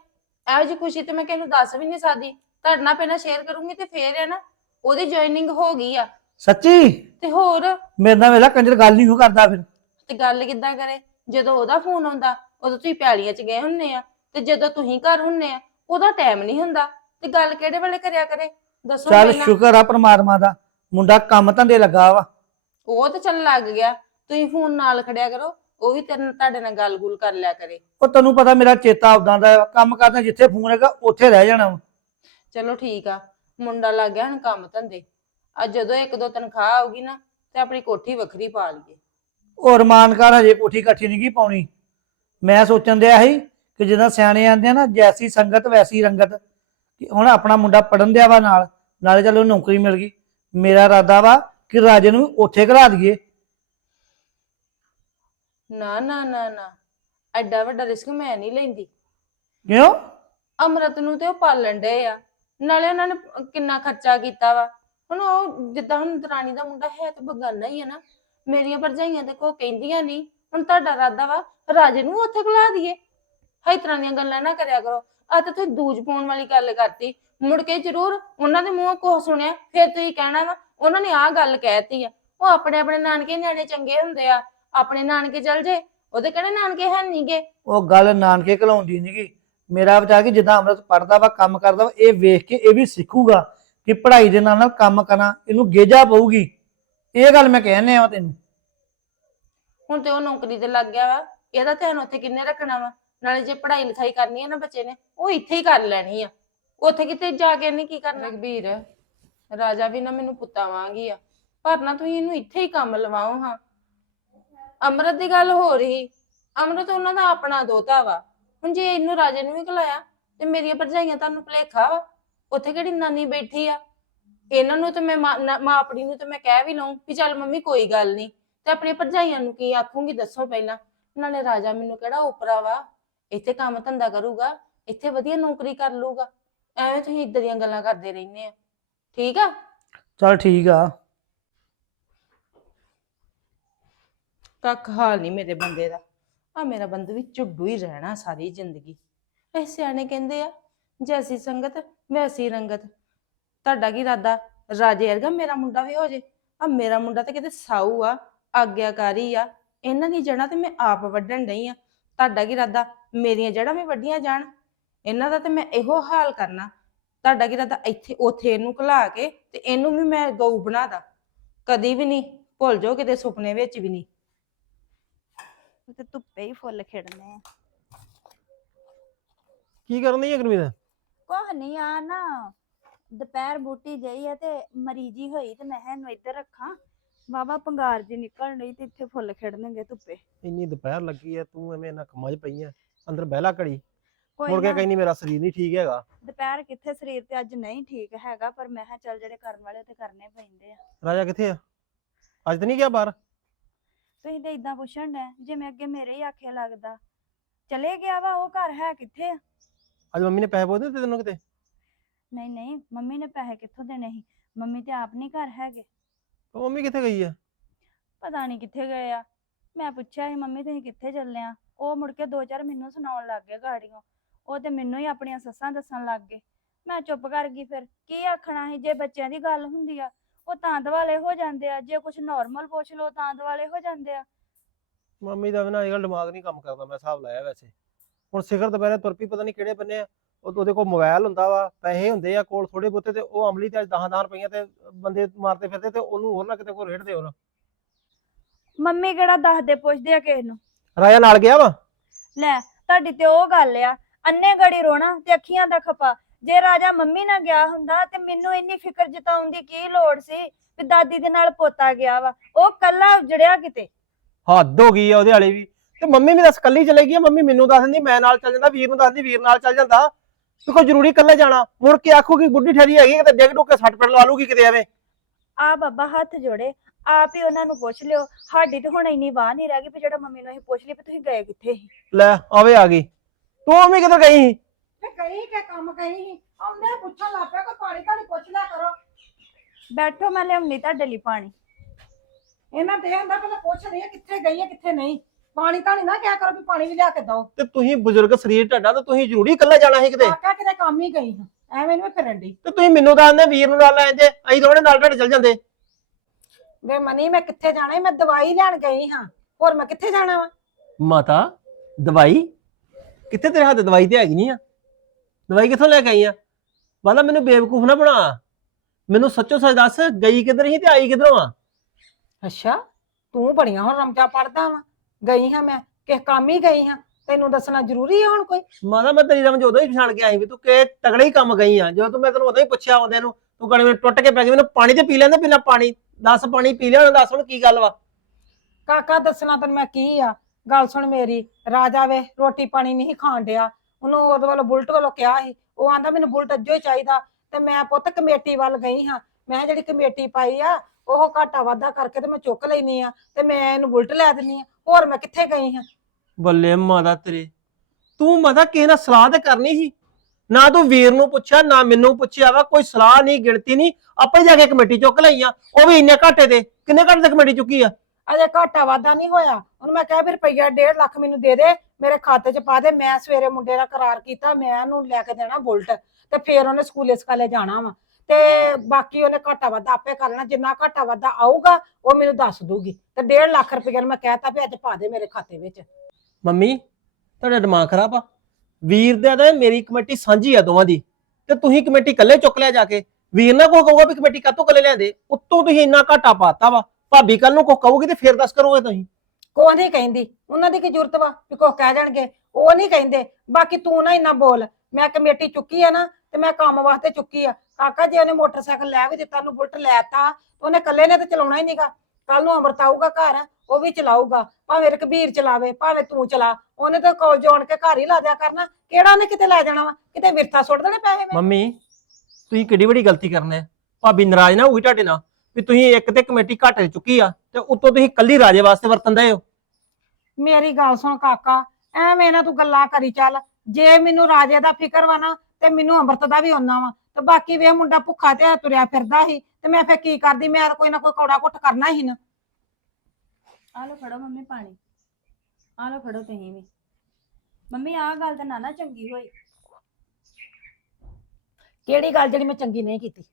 [SPEAKER 4] ਇਹੋ ਜਿਹੀ ਖੁਸ਼ੀ ਤੇ ਮੈਂ ਕਿਸੇ ਨੂੰ ਦੱਸ ਵੀ ਨਹੀਂ ਸਕਦੀ। ਤੁਹਾਡੇ ਨਾਲ ਪਹਿਲਾਂ ਸ਼ੇਅਰ ਕਰੂੰਗੀ ਤੇ ਫੇਰ ਹੈ ਨਾ ਉਹਦੀ ਜੁਆਇਨਿੰਗ ਹੋ ਗਈ ਆ।
[SPEAKER 6] ਸੱਚੀ?
[SPEAKER 4] ਤੇ ਹੋਰ?
[SPEAKER 6] ਮੇਰੇ ਨਾਲ ਵੇਲਾ ਕੰਜਰ ਗੱਲ ਨਹੀਂ ਹੋ ਕਰਦਾ ਫਿਰ।
[SPEAKER 4] ਤੇ ਗੱਲ ਕਿੱਦਾਂ ਕਰੇ? ਜਦੋਂ ਉਹਦਾ ਫੋਨ ਆਉਂਦਾ ਉਦੋਂ ਤੁਸੀਂ ਪੈਲੀਆਂ 'ਚ ਗਏ ਹੁੰਨੇ ਆ। ਤੇ ਜਦੋਂ ਤੁਸੀਂ ਘਰ ਹੁੰਨੇ ਆ ਉਹਦਾ ਟਾਈਮ ਨਹੀਂ ਹੁੰਦਾ ਤੇ ਗੱਲ ਕਿਹੜੇ ਵੇਲੇ ਕਰਿਆ ਕਰੇ? ਦੱਸੋ
[SPEAKER 6] ਚੱਲ
[SPEAKER 4] ਪਹਿਲਾਂ।
[SPEAKER 6] ਸ਼ੁਕਰ ਆ ਪਰਮਾਤਮਾ ਦਾ ਮੁੰਡਾ ਕੰਮ ਧੰਦੇ ਲੱਗਾ ਵਾ।
[SPEAKER 4] ਉਹ ਤਾਂ ਚੱਲ ਲੱਗ ਗਿਆ। ਤੁਸੀਂ ਫੋਨ ਨਾਲ ਖੜਿਆ ਕਰੋ ਉਹ ਵੀ ਤੇਰੇ ਤੁਹਾਡੇ ਨਾਲ ਗੱਲ-ਗੁਲ ਕਰ ਲਿਆ ਕਰੇ।
[SPEAKER 6] ਉਹ ਤੈਨੂੰ ਪਤਾ ਮੇਰਾ ਚੇਤਾ ਉਦਾਂ ਦਾ ਵਾ। ਕੰਮ ਕਰਦਾ ਜਿੱਥੇ ਫੋਨ ਹੈਗਾ ਉੱਥੇ ਰਹਿ ਜਾਣਾ ਵਾ।
[SPEAKER 4] ਚਲੋ ਠੀਕ ਆ ਮੁੰਡਾ ਲੱਗ ਗਿਆ ਹੁਣ ਕੰਮ ਧੰਦੇ। ਅੱਜ ਜਦੋਂ ਇੱਕ ਦੋ ਤਨਖਾਹ ਆਊਗੀ ਨਾ ਤੇ ਆਪਣੀ ਕੋਠੀ ਵੱਖਰੀ ਪਾ ਲਈਏ।
[SPEAKER 6] ਉਹ ਰਮਾਨ ਕਰ ਹਜੇ ਕੋਠੀ ਇਕੱਠੀ ਨਹੀਂ ਕੀ ਪਾਉਣੀ। ਮੈਂ ਸੋਚਣ ਦਿਆ ਸੀ ਕਿ ਜਿੱਦਾਂ ਸਿਆਣੇ ਆਂਦੇ ਆ ਨਾ ਜੈਸੀ ਸੰਗਤ ਵੈਸੀ ਰੰਗਤ। ਕਿ ਹੁਣ ਆਪਣਾ ਮੁੰਡਾ ਪੜਨ ਦਿਆ ਵਾ ਨਾਲ ਨਾਲੇ ਚਲੋ ਨੌਕਰੀ ਮਿਲ ਗਈ। ਮੇਰਾ ਇਰਾਦਾ ਵਾ ਕਿ ਰਾਜੇ ਨੂੰ ਉੱਥੇ ਘਲਾ ਦਈਏ।
[SPEAKER 4] ਨਾ ਨਾ ਨਾ ਨਾ। ਐਡਾ ਵੱਡਾ ਰਿਸਕ ਮੈਂ ਨਹੀਂ ਲੈਂਦੀ।
[SPEAKER 6] ਕਿਉਂ?
[SPEAKER 4] ਅਮਰਤ ਨੂੰ ਤੇ ਉਹ ਪਾਲਣ ਡਏ ਆ। ਨਾਲੇ ਉਹਨਾਂ ਨੇ ਕਿੰਨਾ ਖਰਚਾ ਕੀਤਾ ਵਾ। ਹੁਣ ਉਹ ਜਿੱਦਾਂ ਹੁਣ ਦਰਾਣੀ ਦਾ ਮੁੰਡਾ ਹੈ ਤੇ ਬਗਾਨਾ ਹੀ ਆ ਨਾ। ਮੇਰੀਆਂ ਭਰਜਾਈਆਂ ਤੇ ਕੋ ਕਹਿੰਦੀਆਂ ਨਹੀਂ। ਹੁਣ ਤੁਹਾਡਾ ਇਰਾਦਾ ਵਾ ਰਾਜੇ ਨੂੰ ਉੱਥੇ ਖਲਾ ਦਈਏ। ਹਾਈ ਤਰ੍ਹਾਂ ਦੀਆਂ ਗੱਲਾਂ ਨਾ ਕਰਿਆ ਕਰੋ। ਆ ਤਾਂ ਤੁਸੀਂ ਦੂਜ ਪਾਉਣ ਵਾਲੀ ਗੱਲ ਕਰਤੀ। ਮੁੜ ਕੇ ਜ਼ਰੂਰ ਉਹਨਾਂ ਦੇ ਮੂੰਹੋਂ ਕੁਝ ਸੁਣਿਆ ਫਿਰ ਤੁਸੀਂ ਕਹਿਣਾ ਵਾ ਉਹਨਾਂ ਨੇ ਆਹ ਗੱਲ ਕਹਿਤੀ ਆ। ਉਹ ਆਪਣੇ ਆਪਣੇ ਨਾਨਕੇ ਨਿਆਣੇ ਚੰਗੇ ਹੁੰਦੇ ਆ। ਆਪਣੇ ਨਾਨਕੇ ਚਲ ਜੇ ਉਹਦੇ ਕਿਹੜੇ ਨਾਨਕੇ ਹੈ ਨਹੀਂਗੇ
[SPEAKER 6] ਉਹ ਗੱਲ ਨਾਨਕੇ ਘਲਾਉਂਦੀ ਨਹੀਂਗੀ ਮੇਰਾ ਵਿਚਾਰ ਕਿ ਜਿੱਦਾਂ ਅੰਮ੍ਰਿਤ ਪੜਦਾ ਵਾ ਕੰਮ ਕਰਦਾ ਵਾ ਇਹ ਵੇਖ ਕੇ ਇਹ ਵੀ ਸਿੱਖੂਗਾ ਕਿ ਪੜ੍ਹਾਈ ਦੇ ਨਾਲ ਨਾਲ ਕੰਮ ਕਰਾਂ ਇਹਨੂੰ ਗੇਜਾ ਪਊਗੀ। ਇਹ ਗੱਲ ਮੈਂ ਕਹਿੰਨੇ ਆ ਤੈਨੂੰ।
[SPEAKER 4] ਹੁਣ ਤੇ ਉਹ ਨੌਕਰੀ ਤੇ ਲੱਗ ਗਿਆ ਵਾ। ਇਹਦਾ ਧਿਆਨ ਉੱਥੇ ਕਿੰਨੇ ਰੱਖਣਾ ਵਾ? ਨਾਲੇ ਜੇ ਪੜ੍ਹਾਈ ਲਿਖਾਈ ਕਰਨੀ ਹੈ ਨਾ ਬੱਚੇ ਨੇ, ਉਹ ਇੱਥੇ ਹੀ ਕਰ ਲੈਣੀ ਆ। ਉੱਥੇ ਕਿਤੇ ਜਾ ਕੇ ਇਹਨੇ ਕੀ ਕਰਨਾ। ਰਗਬੀਰ ਰਾਜਾ ਵੀ ਨਾ ਮੈਨੂੰ ਪੁੱਤਾਂ ਵਾਂਗੀ ਆ। ਪਰ ਨਾ ਤੁਸੀਂ ਇਹਨੂੰ ਇੱਥੇ ਹੀ ਕੰਮ ਲਵਾਓ ਹਾਂ। ਅਮਰਤ ਦੀ ਗੱਲ ਹੋ ਰਹੀ। ਅਮਰਤ ਉਹਨਾਂ ਦਾ ਆਪਣਾ ਦੋਤਾ ਵਾ। ਹੁਣ ਜੇ ਇਹਨੂੰ ਰਾਜੇ ਨੂੰ ਵੀ ਕਲਾਇਆ ਤੇ ਮੇਰੀਆਂ ਭਰਜਾਈਆਂ ਤੁਹਾਨੂੰ ਭੁਲੇਖਾ ਵਾ। ਉੱਥੇ ਕਿਹੜੀ ਨਾਨੀ ਬੈਠੀ ਆ? ਇਹਨਾਂ ਨੂੰ ਤੇ ਮੈਂ ਮਾਂ, ਨਾ- ਮਾਂ ਆਪਣੀ ਨੂੰ ਤੇ ਮੈਂ ਕਹਿ ਵੀ ਲਊਂ ਵੀ ਚੱਲ ਮੰਮੀ ਕੋਈ ਗੱਲ ਨਹੀਂ। ਤੇ ਆਪਣੀ ਭਰਜਾਈਆਂ ਨੂੰ ਕੀ ਆਖੂੰਗੀ ਦੱਸੋ ਪਹਿਲਾਂ। ਨਾਲੇ ਰਾਜਾ ਮੈਨੂੰ ਕਿਹੜਾ ਉਪਰਾ ਵਾ? ਇੱਥੇ ਕੰਮ ਧੰਦਾ ਕਰੂਗਾ ਇੱਥੇ ਵਧੀਆ ਨੌਕਰੀ ਕਰ ਲੂਗਾ ਐਵੇਂ ਤੁਸੀਂ ਇਦਾਂ ਦੀਆਂ ਗੱਲਾਂ ਕਰਦੇ ਰਹਿੰਦੇ ਆ। ਠੀਕ ਆ?
[SPEAKER 6] ਚਲ ਠੀਕ ਆ।
[SPEAKER 4] ਕੱਖ ਹਾਲ ਨਹੀਂ ਮੇਰੇ ਬੰਦੇ ਦਾ। ਆ ਮੇਰਾ ਬੰਦਾ ਵੀ ਝੁੱਡੂ ਹੀ ਰਹਿਣਾ ਸਾਰੀ ਜ਼ਿੰਦਗੀ। ਇਹ ਸਿਆਣੇ ਕਹਿੰਦੇ ਆ ਜੈਸੀ ਸੰਗਤ ਵੈਸੀ ਰੰਗਤ। ਤੁਹਾਡਾ ਕੀ ਇਰਾਦਾ? ਰਾਜੇ ਵਰਗਾ ਮੇਰਾ ਮੁੰਡਾ ਵੀ ਹੋ ਜੇ। ਆ ਮੇਰਾ ਮੁੰਡਾ ਤੇ ਕਿਤੇ ਸਾਊ ਆ ਆਗਿਆਕਾਰੀ ਆ। ਇਹਨਾਂ ਦੀ ਜੜ੍ਹਾਂ ਤੇ ਮੈਂ ਆਪ ਵੱਢਣ ਡਈ ਆ। ਤੁਹਾਡਾ ਕੀ ਇਰਾਦਾ? ਮੇਰੀਆਂ ਜੜ੍ਹਾਂ ਵੀ ਵੱਡੀਆਂ ਜਾਣ। ਇਹਨਾਂ ਦਾ ਤੇ ਮੈਂ ਇਹੋ ਹਾਲ ਕਰਨਾ। ਤੁਹਾਡਾ ਕੀ ਇਰਾਦਾ? ਇੱਥੇ ਉੱਥੇ ਇਹਨੂੰ ਘਲਾ ਕੇ ਤੇ ਇਹਨੂੰ ਵੀ ਮੈਂ ਗਊ ਬਣਾਦਾ ਕਦੀ ਵੀ ਨਹੀਂ ਭੁੱਲ ਜਾਓ ਕਿਤੇ ਸੁਪਨੇ ਵਿੱਚ ਵੀ ਨਹੀਂ।
[SPEAKER 7] ਤੇ ਧੁੱਪੇ ਹੀ ਫੁੱਲ ਖਿੜਨੇ ਆ।
[SPEAKER 8] ਕੀ ਕਰਨ ਦੀ ਅਗਰਮੀਤ
[SPEAKER 7] ਕੁਛ ਨਹੀਂ ਆ ਨਾ ਦੁਪਹਿਰ ਬੂਟੀ ਗਈ ਆ ਤੇ ਮਰੀਜੀ ਹੋਈ ਤੇ ਮੈਂ ਕਿਹਾ ਇਹਨੂੰ ਇੱਧਰ ਰੱਖਾਂ। ਵਾਵਾ ਪੰਗਾਰ ਜੀ ਨਿਕਲ ਰਹੀ ਤੇ ਇੱਥੇ ਫੁੱਲ ਖਿੜਨਗੇ ਧੁੱਪੇ।
[SPEAKER 8] ਇੰਨੀ ਦੁਪਹਿਰ ਲੱਗੀ ਐ ਤੂੰ ਐਵੇਂ ਇਹਨਾਂ ਕੰਮਾਂ 'ਚ ਪਈ ਐ ਅੰਦਰ ਬਹਿਲਾ ਘੜੀ।
[SPEAKER 7] ਕੋਈ
[SPEAKER 8] ਮੁੜ ਕੇ
[SPEAKER 7] ਨਾ,
[SPEAKER 8] ਕਹਿੰਦੀ ਮੇਰਾ ਸਰੀਰ ਨਹੀਂ ਠੀਕ ਹੈਗਾ।
[SPEAKER 7] ਦੁਪਹਿਰ ਕਿੱਥੇ ਸਰੀਰ ਤੇ ਅੱਜ ਨਹੀਂ ਠੀਕ ਹੈਗਾ ਪਰ ਮੈਂ ਕਿਹਾ ਚੱਲ ਜਿਹੜੇ ਕਰਨ ਵਾਲੇ ਉਹ ਤੇ ਕਰਨੇ ਪੈਂਦੇ ਆ।
[SPEAKER 8] ਰਾਜਾ ਕਿੱਥੇ ਆ? ਅੱਜ ਤਾਂ ਨਹੀਂ ਗਿਆ ਬਾਹਰ?
[SPEAKER 7] ਤੁਸੀਂ ਤੇ ਇਦਾਂ ਪੁੱਛਣ ਡੈ ਜਿਵੇਂ ਅੱਗੇ ਮੇਰੇ ਹੀ ਆਖੇ ਲੱਗਦਾ। ਚਲੇ ਗਿਆ ਵਾ ਉਹ ਘਰ ਹੈ ਕਿੱਥੇ ਆ?
[SPEAKER 8] ਅੱਜ ਮੰਮੀ ਨੇ ਪੈਸੇ ਪੋਦੇ ਦਿੱਤੇ ਤੈਨੂੰ ਕਿਤੇ?
[SPEAKER 7] ਨਹੀਂ ਨਹੀਂ ਮੰਮੀ ਨੇ ਪੈਸੇ ਕਿੱਥੋਂ ਦੇਣੇ ਸੀ? ਮੰਮੀ ਤੇ ਆਪ ਨਹੀਂ ਘਰ ਹੈਗੇ।
[SPEAKER 8] ਉਹ ਮੰਮੀ ਕਿੱਥੇ ਗਈ ਐ
[SPEAKER 7] ਪਤਾ ਨਹੀਂ ਕਿੱਥੇ ਗਏ ਆ। ਮੈਂ ਪੁੱਛਿਆ ਸੀ ਮੰਮੀ ਤੁਸੀਂ ਕਿੱਥੇ ਚੱਲੇ ਆ? ਉਹ ਮੁੜ ਕੇ ਦੋ ਚਾਰ ਮੈਨੂੰ ਸੁਣਾਉਣ ਲੱਗ ਗਏ ਗਾੜੀਆਂ ਉਹ ਤੇ ਮੈਨੂੰ ਹੀ ਆਪਣੀਆਂ ਸੱਸਾਂ ਦੱਸਣ ਲੱਗ ਗਏ। ਮੈਂ ਚੁੱਪ ਕਰ ਗਈ ਫਿਰ। ਕੀ ਆਖਣਾ ਸੀ? ਜੇ ਬੱਚਿਆਂ ਦੀ ਗੱਲ ਹੁੰਦੀ ਆ ਉਹ ਤਾਂ ਦੁਆਲੇ ਹੋ ਜਾਂਦੇ ਆ। ਜੇ ਕੁਝ ਨਾਰਮਲ ਪੁੱਛ ਲਓ ਤਾਂ ਦੁਆਲੇ ਹੋ ਜਾਂਦੇ ਆ।
[SPEAKER 8] ਮੰਮੀ ਦਾ ਵੀ ਨਾ ਅੱਜਕੱਲ ਦਿਮਾਗ ਨਹੀਂ ਕੰਮ ਕਰਦਾ ਮੈਂ ਹਿਸਾਬ ਲਾਇਆ ਵੈਸੇ। ਹੁਣ ਸਿਖਰ ਦੁਪਹਿਰੇ ਤੁਰ ਪਈ ਪਤਾ ਨਹੀਂ ਕਿਹੜੇ ਬੰਨੇ ਆ। ਉਹਦੇ ਕੋਲ ਮੋਬਾਈਲ ਹੁੰਦਾ ਵਾ ਪੈਸੇ ਹੁੰਦੇ ਆ ਕੋਲ ਥੋੜੇ ਬਹੁਤੇ ਤੇ ਉਹ ਅਮਲੀ ਤੇ ਅੱਜ 10 ਰੁਪਈਆ ਤੇ ਬੰਦੇ ਮਾਰਦੇ ਫਿਰਦੇ ਤੇ ਉਹਨੂੰ ਹੋਰ ਨਾ ਕਿਤੇ ਕੋਈ ਰੇੜਦੇ ਹੋਰ।
[SPEAKER 7] ਮੰਮੀ ਕਿਹੜਾ ਦੱਸਦੇ ਪੁੱਛਦੇ ਆ ਕਿਸੇ ਨੂੰ?
[SPEAKER 8] ਰਾਜਾ ਨਾਲ ਗਿਆ ਵਾ?
[SPEAKER 7] ਲੈ ਤੁਹਾਡੀ ਤੇ ਉਹ ਗੱਲ ਆ ਅੰਨੇ ਗੜੀ ਰੋਣਾ ਤੇ ਅੱਖੀਆਂ ਦਾ ਖਪਾ। ਜੇ ਰਾਜਾ ਮੰਮੀ ਨਾਲ ਗਿਆ ਹੁੰਦਾ ਤੇ ਮੈਨੂੰ ਇੰਨੀ ਫਿਕਰ ਜਤਾਉਣ ਦੀ ਕੀ ਲੋੜ ਸੀ ਵੀ ਦਾਦੀ ਦੇ ਨਾਲ ਪੋਤਾ ਗਿਆ ਵਾ? ਉਹ ਕੱਲਾ ਉਜੜਿਆ ਕਿਤੇ?
[SPEAKER 8] ਹੱਦ ਹੋ ਗਈ ਆ ਉਹਦੇ ਵਾਲੀ ਵੀ। ਤੇ ਮੰਮੀ ਵੀ ਦੱਸ ਕੱਲੀ ਚਲੇ ਗਈ ਆ? ਮੰਮੀ ਮੈਨੂੰ ਦੱਸ ਦਿੰਦੀ ਮੈਂ ਨਾਲ ਚੱਲ ਜਾਂਦਾ ਵੀਰ ਨੂੰ ਦੱਸਦੀ ਵੀਰ ਨਾਲ ਚੱਲ ਜਾਂਦਾ। ਤੂੰ ਕੋਈ ਜ਼ਰੂਰੀ ਇਕੱਲੇ ਜਾਣਾ। ਮੁੜ ਕੇ ਆਖੂਗੀ ਬੁੱਢੀ ਠਰੀ ਹੈਗੀ ਕਿਤੇ ਡਿੱਗ ਡੁੱਕ ਕੇ ਸੱਟ ਪੜ ਲਾ ਲੂਗੀ ਕਿਤੇ ਐਵੇਂ।
[SPEAKER 7] ਆ ਬਾਬਾ ਹੱਥ ਜੋੜੇ। ਆਪ ਹੀ ਉਹਨਾਂ ਨੂੰ ਪੁੱਛ ਲਿਓ। ਸਾਡੀ ਤੇ ਹੁਣ ਇੰਨੀ ਵਾਹ ਨਹੀਂ ਰਹਿ ਗਈ ਵੀ ਜਿਹੜਾ ਮੰਮੀ ਨੂੰ ਅਸੀਂ ਪੁੱਛ ਲਈ ਵੀ ਤੁਸੀਂ ਗਏ ਕਿੱਥੇ ਸੀ?
[SPEAKER 8] ਲੈ ਆਵੇ ਆ ਗਈ। ਤੂੰ ਮੰਮੀ ਕਿੱਧਰ ਗਈ ਸੀ?
[SPEAKER 1] ਤੇ ਕਹੀ ਕਿ ਕੰਮ ਕਹੀ ਸੀ? ਆਉਂਦੇ ਪੁੱਛਣ ਲੱਗ ਪਿਆ ਕੋਈ ਪਾਣੀ ਤਾਂ ਪੁੱਛ ਲਿਆ ਕਰੋ।
[SPEAKER 7] ਬੈਠੋ ਮੈਂ ਲਿਆਉਣੀ ਤੁਹਾਡੇ ਲਈ ਪਾਣੀ।
[SPEAKER 1] ਇਹਨਾਂ ਦੇ ਹੁੰਦਾ ਪਹਿਲਾਂ ਪੁੱਛ ਰਹੀ ਹੈ ਕਿੱਥੇ ਗਈ ਹੈ ਕਿੱਥੇ ਨਹੀਂ। ਪਾਣੀ ਤਾਂ ਨਹੀਂ ਨਾ ਕਿਹਾ ਕਰੋ ਵੀ ਪਾਣੀ ਵੀ ਲਿਆ ਕੇ ਦਓ।
[SPEAKER 8] ਤੇ ਤੁਸੀਂ ਬਜ਼ੁਰਗ ਸਰੀਰ ਢੱਡਾ ਤੇ ਤੁਸੀਂ ਜ਼ਰੂਰੀ ਇਕੱਲੇ ਜਾਣਾ ਸੀ ਕਿਤੇ?
[SPEAKER 1] ਆਖਿਆ ਕਿਤੇ ਕੰਮ ਹੀ ਗਈ ਹਾਂ ਐਵੇਂ ਨੀ ਮੈਂ ਫਿਰਨ ਦੀ
[SPEAKER 8] ਤੇ ਤੁਸੀਂ ਮੈਨੂੰ ਦੱਸਦੇ ਵੀਰ ਨੂੰ ਨਾਲ ਲੈ ਜਾਂਦੇ ਅਸੀਂ ਦੋਵੇਂ ਨਾਲ ਢੱਡ ਚੱਲ ਜਾਂਦੇ।
[SPEAKER 1] ਵੇ ਮਨੀ ਮੈਂ ਕਿੱਥੇ ਜਾਣਾ ਸੀ? ਮੈਂ ਦਵਾਈ ਲੈਣ ਗਈ ਹਾਂ। ਹੋਰ ਮੈਂ ਕਿੱਥੇ ਜਾਣਾ ਵਾ?
[SPEAKER 8] ਮਾਤਾ ਦਵਾਈ? ਕਿੱਥੇ ਤੇਰੇ ਹੱਥ ਦਵਾਈ ਤੇ ਹੈਗੀ ਨਹੀਂ ਆ? ਦਵਾਈ ਕਿੱਥੋਂ ਲੈ ਕੇ ਆਈ ਆ? ਵਾਲਾ ਮੈਨੂੰ ਬੇਵਕੂਫ ਨਾ ਬਣਾ। ਮੈਨੂੰ ਸੱਚੋ ਸੱਚ ਦੱਸ ਗਈ ਕਿੱਧਰ ਸੀ ਤੇ ਆਈ ਕਿੱਧਰੋਂ ਆ?
[SPEAKER 1] ਅੱਛਾ ਤੂੰ ਬੜੀਆਂ ਹੁਣ ਰਮਜਾ ਪੜਦਾ ਵਾ। ਗਈ ਹਾਂ ਮੈਂ ਕਿਸ ਕੰਮ ਹੀ ਗਈ ਹਾਂ ਤੈਨੂੰ ਦੱਸਣਾ ਜ਼ਰੂਰੀ ਹੈ ਹੁਣ ਕੋਈ?
[SPEAKER 8] ਮਾਤਾ ਮੈਂ ਤੇਰੀ ਰਮਜ ਉਦੋਂ ਹੀ ਪਛਾਣ ਕੇ ਆਈ ਵੀ ਤੂੰ ਕਿ ਤਗੜੇ ਹੀ ਕੰਮ ਗਈ ਆ। ਜਦੋਂ ਤੂੰ ਮੈਂ ਤੈਨੂੰ ਉਦੋਂ ਹੀ ਪੁੱਛਿਆ ਆਉਂਦੇ ਨੂੰ ਤੂੰ ਗੜੇ ਵਿੱਚ ਟੁੱਟ ਕੇ ਪੈ ਗਈ ਮੈਨੂੰ ਪਾਣੀ ਤੇ ਪੀ ਲੈਂਦੇ ਪਹਿਲਾਂ ਪਾਣੀ ਦੱਸ ਪਾਣੀ ਪੀ ਲਿਆ ਹੁਣ ਦੱਸ ਹੁਣ ਕੀ ਗੱਲ ਵਾ?
[SPEAKER 1] ਕਾਕਾ ਦੱਸਣਾ ਤੈਨੂੰ ਮੈਂ ਕੀ ਆ? ਗੱਲ ਸੁਣ ਮੇਰੀ ਰਾਜਾ ਵੇ ਰੋਟੀ ਪਾਣੀ ਨਹੀਂ ਖਾਣ ਡਿਆ। ਉਹਨੂੰ ਉਹਦੇ ਵੱਲੋਂ ਬੁਲਟ ਵੱਲੋਂ ਕਿਹਾ ਸੀ ਉਹ ਆਂਦਾ ਮੈਨੂੰ ਬੁਲਟ ਅੱਜੋ ਹੀ ਚਾਹੀਦਾ ਤੇ ਮੈਂ ਪੁੱਤ ਕਮੇਟੀ ਵੱਲ ਗਈ ਹਾਂ। ਮੈਂ ਜਿਹੜੀ ਕਮੇਟੀ ਪਾਈ ਆ ਉਹ ਘਾਟਾ ਵਾਧਾ ਕਰਕੇ ਤੇ ਮੈਂ ਚੁੱਕ ਲੈਣੀ ਆ ਤੇ ਮੈਂ ਇਹਨੂੰ ਬੁਲਟ ਲੈ ਦਿੰਨੀ ਆ। ਹੋਰ ਮੈਂ ਕਿੱਥੇ ਗਈ ਹਾਂ?
[SPEAKER 8] ਬੱਲੇ ਮਾਤਾ ਤੇਰੇ। ਤੂੰ ਮਾਤਾ ਕਿਸੇ ਨਾਲ ਸਲਾਹ ਤੇ ਕਰਨੀ ਸੀ? ਨਾ ਤੂੰ ਵੀਰ ਨੂੰ ਪੁੱਛਿਆ ਨਾ ਮੈਨੂੰ ਪੁੱਛਿਆ ਵਾ ਕੋਈ ਸਲਾਹ ਨਹੀਂ ਗਿਣਤੀ ਨਹੀਂ। ਆਪੇ ਜਾ ਕੇ ਕਮੇਟੀ ਚੁੱਕ ਲਈ ਆ ਉਹ ਵੀ ਇੰਨੇ ਘਾਟੇ ਤੇ ਕਿੰਨੇ ਘਾਟੇ ਤੇ ਕਮੇਟੀ ਚੁੱਕੀ ਆ?
[SPEAKER 1] ਅਜੇ ਘਾਟਾ ਵਾਧਾ ਨਹੀਂ ਹੋਇਆ। ਉਹਨੂੰ ਮੈਂ ਕਿਹਾ ਵੀ ਰੁਪਈਆ 1.5 ਲੱਖ ਮੈਨੂੰ ਦੇ ਦੇ ਮੇਰੇ ਖਾਤੇ 'ਚ ਪਾ ਦੇ। ਮੈਂ ਸਵੇਰੇ ਮੁੰਡੇ ਨਾਲ ਕਰਾਰ ਕੀਤਾ ਮੈਂ ਉਹਨੂੰ ਲੈ ਕੇ ਦੇਣਾ ਬੁਲਟ। ਤੇ ਫੇਰ ਉਹਨੇ ਸਕੂਲੇ ਸਕਾਲੇ ਜਾਣਾ ਵਾ। ਤੇ ਬਾਕੀ ਉਹਨੇ ਘਾਟਾ ਵਾਧਾ ਆਪੇ ਕਰ ਲੈਣਾ ਜਿੰਨਾ ਘਾਟਾ ਵਾਧਾ ਆਊਗਾ ਉਹ ਮੈਨੂੰ ਦੱਸ ਦੂਗੀ ਤੇ 1.5 ਲੱਖ ਨੂੰ ਮੈਂ ਕਹਿਤਾ ਵੀ ਅੱਜ ਪਾ ਦੇ ਮੇਰੇ ਖਾਤੇ ਵਿੱਚ।
[SPEAKER 8] ਮੰਮੀ ਤੁਹਾਡਾ ਦਿਮਾਗ ਖਰਾਬ ਆ। ਵੀਰ ਦਾ ਤਾਂ ਮੇਰੀ ਕਮੇਟੀ ਸਾਂਝੀ ਆ ਦੋਵਾਂ ਦੀ। ਤੇ ਤੁਸੀਂ ਕਮੇਟੀ ਇਕੱਲੇ ਚੁੱਕ ਲਿਆ ਜਾ ਕੇ। ਵੀਰ ਨਾ ਕੋ ਕਹੂਗਾ ਵੀ ਕਮੇਟੀ ਕਾਤੋਂ ਇਕੱਲੇ ਲਿਆਂਦੇ? ਉੱਤੋਂ ਤੁਸੀਂ ਇੰਨਾ ਘਾਟਾ ਪਾਤਾ ਵਾ। ਭਾਬੀ ਕੱਲ ਨੂੰ ਕੋ ਕਹੂਗੀ ਤੇ ਫੇਰ ਦੱਸ ਕਰੋਗੇ ਤੁਸੀਂ।
[SPEAKER 1] ਕੋਈ ਨਹੀਂ ਕਹਿੰਦੀ। ਉਹਨਾਂ ਦੀ ਕੀ ਜ਼ਰੂਰਤ ਵਾ ਵੀ ਕੋ ਕਹਿ ਦੇਣਗੇ ਉਹ ਨਹੀਂ ਕਹਿੰਦੇ। ਬਾਕੀ ਤੂੰ ਨਾ ਇੰਨਾ ਬੋਲ। ਮੈਂ ਕਮੇਟੀ ਚੁੱਕੀ ਆ ਨਾ ਤੇ ਮੈਂ ਕੰਮ ਵਾਸਤੇ ਚੁੱਕੀ ਆ। ਕਾਕਾ ਜੀ ਉਹਨੇ ਮੋਟਰਸਾਈਕਲ ਲੈ ਵੀ ਦਿੱਤਾ ਉਹਨੂੰ ਬੁਲਟ ਲੈਤਾ ਉਹਨੇ ਇਕੱਲੇ ਨੇ ਤੇ ਚਲਾਉਣਾ ਹੀ ਨਹੀਂਗਾ ਕੱਲ ਨੂੰ ਅਮਰਤ ਆਊਗਾ ਘਰ ਉਹ ਵੀ ਚਲਾਊਗਾ ਭਾਵੇਂ ਰਕਬੀਰ ਚਲਾਵੇ ਭਾਵੇਂ ਤੂੰ ਚਲਾ ਉਹਨੇ ਤਾਂ ਕਾਲਜ ਆਉਣ ਕੇ ਘਰ ਹੀ ਲਾ ਦਿਆ ਕਰਨਾ। ਕਿਹੜਾ ਨੇ ਕਿਤੇ ਲੈ ਜਾਣਾ ਵਾ? ਕਿਤੇ ਵਿਰਥਾ ਸੁੱਟ ਦੇਣੇ ਪੈਸੇ ਮੇਰੇ
[SPEAKER 8] ਮੰਮੀ ਤੁਸੀਂ ਕਿੱਡੀ ਵੱਡੀ ਗਲਤੀ ਕਰਨੇ ਆ ਭਾਬੀ ਨਾਰਾਜ਼ ਨਾ ਹੋਈ ਤੁਹਾਡੇ ਨਾਲ ਵੀ ਤੁਸੀਂ ਇੱਕ ਤੇ ਕਮੇਟੀ ਘਾਟੇ ਚੁੱਕੀ ਆ ਤੇ ਉੱਤੋਂ ਤੁਸੀਂ ਕੱਲੀ ਰਾਜੇ ਵਾਸਤੇ ਵਰਤਨ ਦੇ ਹੋ।
[SPEAKER 1] ਮੇਰੀ ਗੱਲ ਸੁਣ ਕਾਕਾ ਐਵੇਂ ਨਾ ਤੂੰ ਗੱਲਾਂ ਕਰੀ ਚੱਲ। ਜੇ ਮੈਨੂੰ ਰਾਜੇ ਦਾ ਫਿਕਰ ਵਾ ਨਾ ਤੇ ਮੈਨੂੰ ਅੰਮ੍ਰਿਤ ਦਾ ਵੀ ਉਹਨਾਂ ਵਾ। ਤੇ ਬਾਕੀ ਵੇ ਮੁੰਡਾ ਭੁੱਖਾ ਤੇ ਤੁਰਿਆ ਫਿਰਦਾ ਸੀ ਤੇ ਮੈਂ ਫੇਰ ਕੀ ਕਰਦੀ ਮੈਂ ਤਾਂ ਕੋਈ ਨਾ ਕੋਈ ਕੌੜਾ ਘੁੱਟ ਕਰਨਾ ਹੀ ਨਾ।
[SPEAKER 7] ਆ ਲਓ ਫੜੋ ਮੰਮੀ ਪਾਣੀ। ਆ ਲਓ ਫੜੋ ਤੁਸੀਂ ਵੀ। ਮੰਮੀ ਆਹ ਗੱਲ ਤਾਂ ਨਾ ਨਾ ਚੰਗੀ ਹੋਈ।
[SPEAKER 1] ਕਿਹੜੀ ਗੱਲ ਜਿਹੜੀ ਮੈਂ ਚੰਗੀ ਨਹੀਂ ਕੀਤੀ?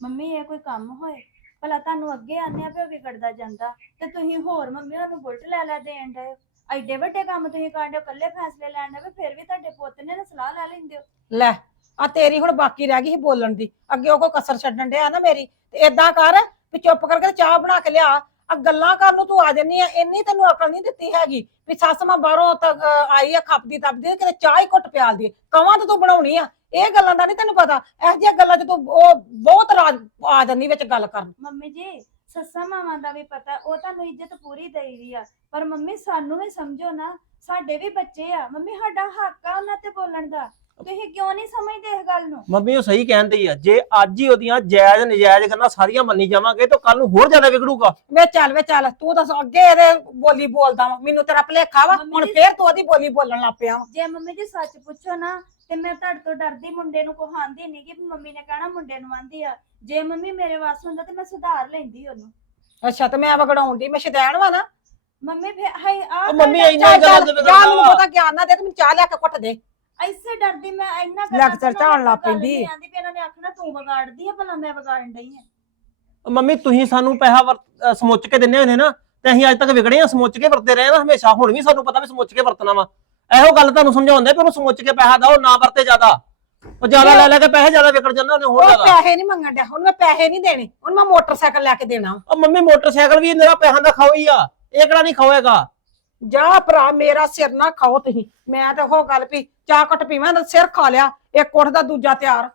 [SPEAKER 7] ਮੰਮੀ ਇਹ ਕੋਈ ਕੰਮ ਹੋਏ? ਭਲਾ ਤੁਹਾਨੂੰ ਅੱਗੇ ਆਨੇ ਆ ਵੀ ਉਹ ਵਿਗੜਦਾ ਜਾਂਦਾ? ਤੇ ਤੁਸੀਂ ਹੋਰ ਮੰਮੀ ਉਹਨੂੰ ਬੁਲਟ ਲੈ ਲੈ ਦੇਣ ਦੇ ਐਡੇ ਵੱਡੇ ਕੰਮ ਤੁਸੀਂ ਕਰਦੇ ਹੋ? ਇਕੱਲੇ ਫੈਸਲੇ ਲੈਣ ਦੇ ਫਿਰ ਵੀ ਤੁਹਾਡੇ ਪੁੱਤ ਨੇ ਨਾ ਸਲਾਹ ਲੈ ਲੈਂਦੇ ਹੋ?
[SPEAKER 1] ਲੈ ਆ ਤੇਰੀ ਹੁਣ ਬਾਕੀ ਰਹਿ ਗਈ ਸੀ ਬੋਲਣ ਦੀ। ਅੱਗੇ ਉਹ ਕੋ ਕਸਰ ਛੱਡਣ ਡਿਆ ਨਾ ਮੇਰੀ। ਤੇ ਏਦਾਂ ਕਰ, ਵੀ ਚੁੱਪ ਕਰਕੇ ਚਾਹ ਬਣਾ ਕੇ ਲਿਆ। ਆ ਗੱਲਾਂ ਕਰਨ ਨੂੰ ਤੂੰ ਆ ਜੰਨੀ ਆ, ਇੰਨੀ ਤੈਨੂੰ ਅਕਲ ਨਹੀਂ ਦਿੱਤੀ ਹੈਗੀ ਵੀ ਸੱਸ ਮਾਂ ਬਾਹਰੋਂ ਤੱਕ ਆਈ ਆ, ਖੱਪਦੀ ਤੱਪਦੀ ਕਿਤੇ ਚਾਹ ਹੀ ਘੁੱਟ ਪਿਆਲ ਦੀ ਕਵਾਂ ਤਾਂ ਤੂੰ ਬਣਾਉਣੀ ਆ। ਇਹ ਗੱਲਾਂ ਦਾ ਨਹੀਂ ਤੈਨੂੰ ਪਤਾ। ਇਹੋ ਜਿਹੀਆਂ ਗੱਲਾਂ 'ਚ ਤੂੰ ਉਹ ਬਹੁਤ ਰਾਜ ਆ ਜਾਂਦੀ ਵਿੱਚ ਗੱਲ ਕਰਨ।
[SPEAKER 7] ਮੰਮੀ ਜੀ, ਸੱਸਾਂ ਮਾਵਾਂ ਦਾ ਵੀ ਪਤਾ, ਉਹ ਤੁਹਾਨੂੰ ਇੱਜ਼ਤ ਪੂਰੀ ਦੇਈਦੀ ਆ। ਪਰ ਮੰਮੀ, ਸਾਨੂੰ ਵੀ ਸਮਝੋ ਨਾ, ਸਾਡੇ ਵੀ ਬੱਚੇ ਆ। ਮੰਮੀ, ਸਾਡਾ ਹੱਕ ਆ ਉਹਨਾਂ ਤੇ ਬੋਲਣ ਦਾ। ਤੁਸੀਂ ਕਿਉਂ ਨਹੀਂ ਸਮਝਦੇ ਇਸ ਗੱਲ ਨੂੰ?
[SPEAKER 8] ਮੰਮੀ ਉਹ ਸਹੀ ਕਹਿੰਦੀ ਆ। ਜੇ ਅੱਜ ਹੀ ਉਹਦੀਆਂ ਜਾਇਜ਼ ਨਜਾਇਜ਼ ਗੱਲਾਂ ਸਾਰੀਆਂ ਮੰਨੀ ਜਾਵਾਂਗੇ ਤਾਂ ਕੱਲ ਨੂੰ ਹੋਰ ਜ਼ਿਆਦਾ ਵਿਗੜੂਗਾ।
[SPEAKER 1] ਵੇ ਚੱਲ ਵੇ ਚੱਲ ਤੂੰ ਤਾਂ ਅੱਗੇ ਇਹਦੇ ਬੋਲੀ ਬੋਲਦਾ ਵਾ। ਮੈਨੂੰ ਤੇਰਾ ਭਲੇਖਾ ਵਾ।
[SPEAKER 7] ਮੰਮੀ
[SPEAKER 1] ਹੁਣ ਫੇਰ ਤੂੰ ਉਹਦੀ ਬੋਲੀ ਬੋਲਣ ਲੱਗ ਪਿਆ ਵਾਂ।
[SPEAKER 7] ਜੇ ਮੰਮੀ ਜੀ ਸੱਚ ਪੁੱਛੋ ਨਾ ਤੇ ਮੈਂ ਤੁਹਾਡੇ ਤੋਂ ਡਰਦੀ ਮੁੰਡੇ ਨੂੰ ਕਹਾਂਦੀ ਨਹੀਂ ਕਿ ਮੰਮੀ ਨੇ ਕਹਿਣਾ ਮੁੰਡੇ ਨੂੰ ਆਂਦੀ ਆ। ਜੇ ਮੰਮੀ ਮੇਰੇ ਵਾਸ ਹੁੰਦਾ ਤੇ ਮੈਂ ਸੁਧਾਰ ਲੈਂਦੀ ਉਹਨੂੰ।
[SPEAKER 1] ਅੱਛਾ ਤੇ ਮੈਂ ਵਗੜਾਉਣ ਦੀ ਮੈਂ ਸ਼ਦੈਣ ਵਾ ਨਾ।
[SPEAKER 7] ਮੰਮੀ ਫੇ ਹਾਈ ਆ
[SPEAKER 8] ਉਹ ਮੰਮੀ
[SPEAKER 7] ਤੁਹਾਡਾ-
[SPEAKER 8] ਇੰਨੀਆਂ ਗੱਲਾਂ ਤੇ
[SPEAKER 1] ਜਾ ਮੈਨੂੰ ਪਤਾ ਗਿਆਨ ਨਾ ਦੇ ਤੇ ਮੈਨੂੰ ਚਾਹ ਲਿਆ ਕੇ ਘੁੱਟ ਦੇ।
[SPEAKER 7] ਐਸੇ ਡਰਦੀ ਮੈਂ ਇੰਨਾ
[SPEAKER 1] ਲੱਗ ਚੜ ਝਾੜਨ ਲੱਗ ਪੈਂਦੀ।
[SPEAKER 7] ਆਂਦੀ ਵੀ ਇਹਨਾਂ ਨੇ ਆਖਣਾ ਤੂੰ ਵਿਗਾੜਦੀ ਆ ਭਲਾ ਮੈਂ ਵਿਗਾੜਨ ਡਈ ਆ।
[SPEAKER 8] ਮੰਮੀ ਤੁਸੀਂ ਸਾਨੂੰ ਪੈਸਾ ਵਰ- ਅਹ ਸਮੁੱਚ ਕੇ ਦਿੰਦੇ ਹੁੰਦੇ ਨਾ ਤੇ ਅਸੀਂ ਅੱਜ ਤੱਕ ਵਿਗੜੇ ਆ ਸਮੁੱਚ ਕੇ ਵਰਤੇ ਰਹੇ ਨਾ ਹਮੇਸ਼ਾ। ਹੁਣ ਵੀ ਸਾਨੂੰ ਪਤਾ ਵੀ ਸਮੁੱਚ ਕੇ ਵਰਤਣਾ ਵਾ। ਇਹੋ ਗੱਲ ਤੁਹਾਨੂੰ ਸਮਝਾਉਂਦੇ ਪਰ ਸਮੁੱਚ ਕੇ ਪੈਸਾ ਦਿਓ ਨਾ ਵਰਤੇ ਜ਼ਿਆਦਾ। ਉਹ ਜ਼ਿਆਦਾ ਲੈ ਲੈ ਕੇ ਪੈਸੇ ਜ਼ਿਆਦਾ ਵਿਗੜ ਜਾਂਦੇ ਉਹਨੇ ਹੋਰ
[SPEAKER 1] ਉਹ
[SPEAKER 8] ਜ਼ਿਆਦਾ।
[SPEAKER 1] ਪੈਸੇ ਨਹੀਂ ਮੰਗਣ ਡਿਆ ਹੁਣ ਮੈਂ ਪੈਸੇ ਨਹੀਂ ਦੇਣੇ ਹੁਣ ਮੈਂ ਮੋਟਰਸਾਈਕਲ ਲੈ ਕੇ ਦੇਣਾ।
[SPEAKER 8] ਉਹ ਮੰਮੀ ਮੋਟਰਸਾਈਕਲ ਵੀ ਮੇਰਾ ਪੈਸਾ ਦਾ ਖਾਓ ਹੀ ਆ ਇਹ ਕਿਹੜਾ ਨਹੀਂ ਖਾਓਏਗਾ
[SPEAKER 1] ਜਾ ਭਰਾ ਮੇਰਾ ਸਿਰ ਨਾ ਖਾਓ ਤੁਸੀਂ। ਮੈਂ ਤੇ ਉਹ ਗੱਲ ਵੀ ਚਾਹ ਘਟ ਪੀਵਾਂ ਤਾਂ ਸਿਰ ਖਾ ਲਿਆ ਇੱਕ ਕੁੱਟ ਦਾ ਦੂਜਾ ਤਿਆਰ।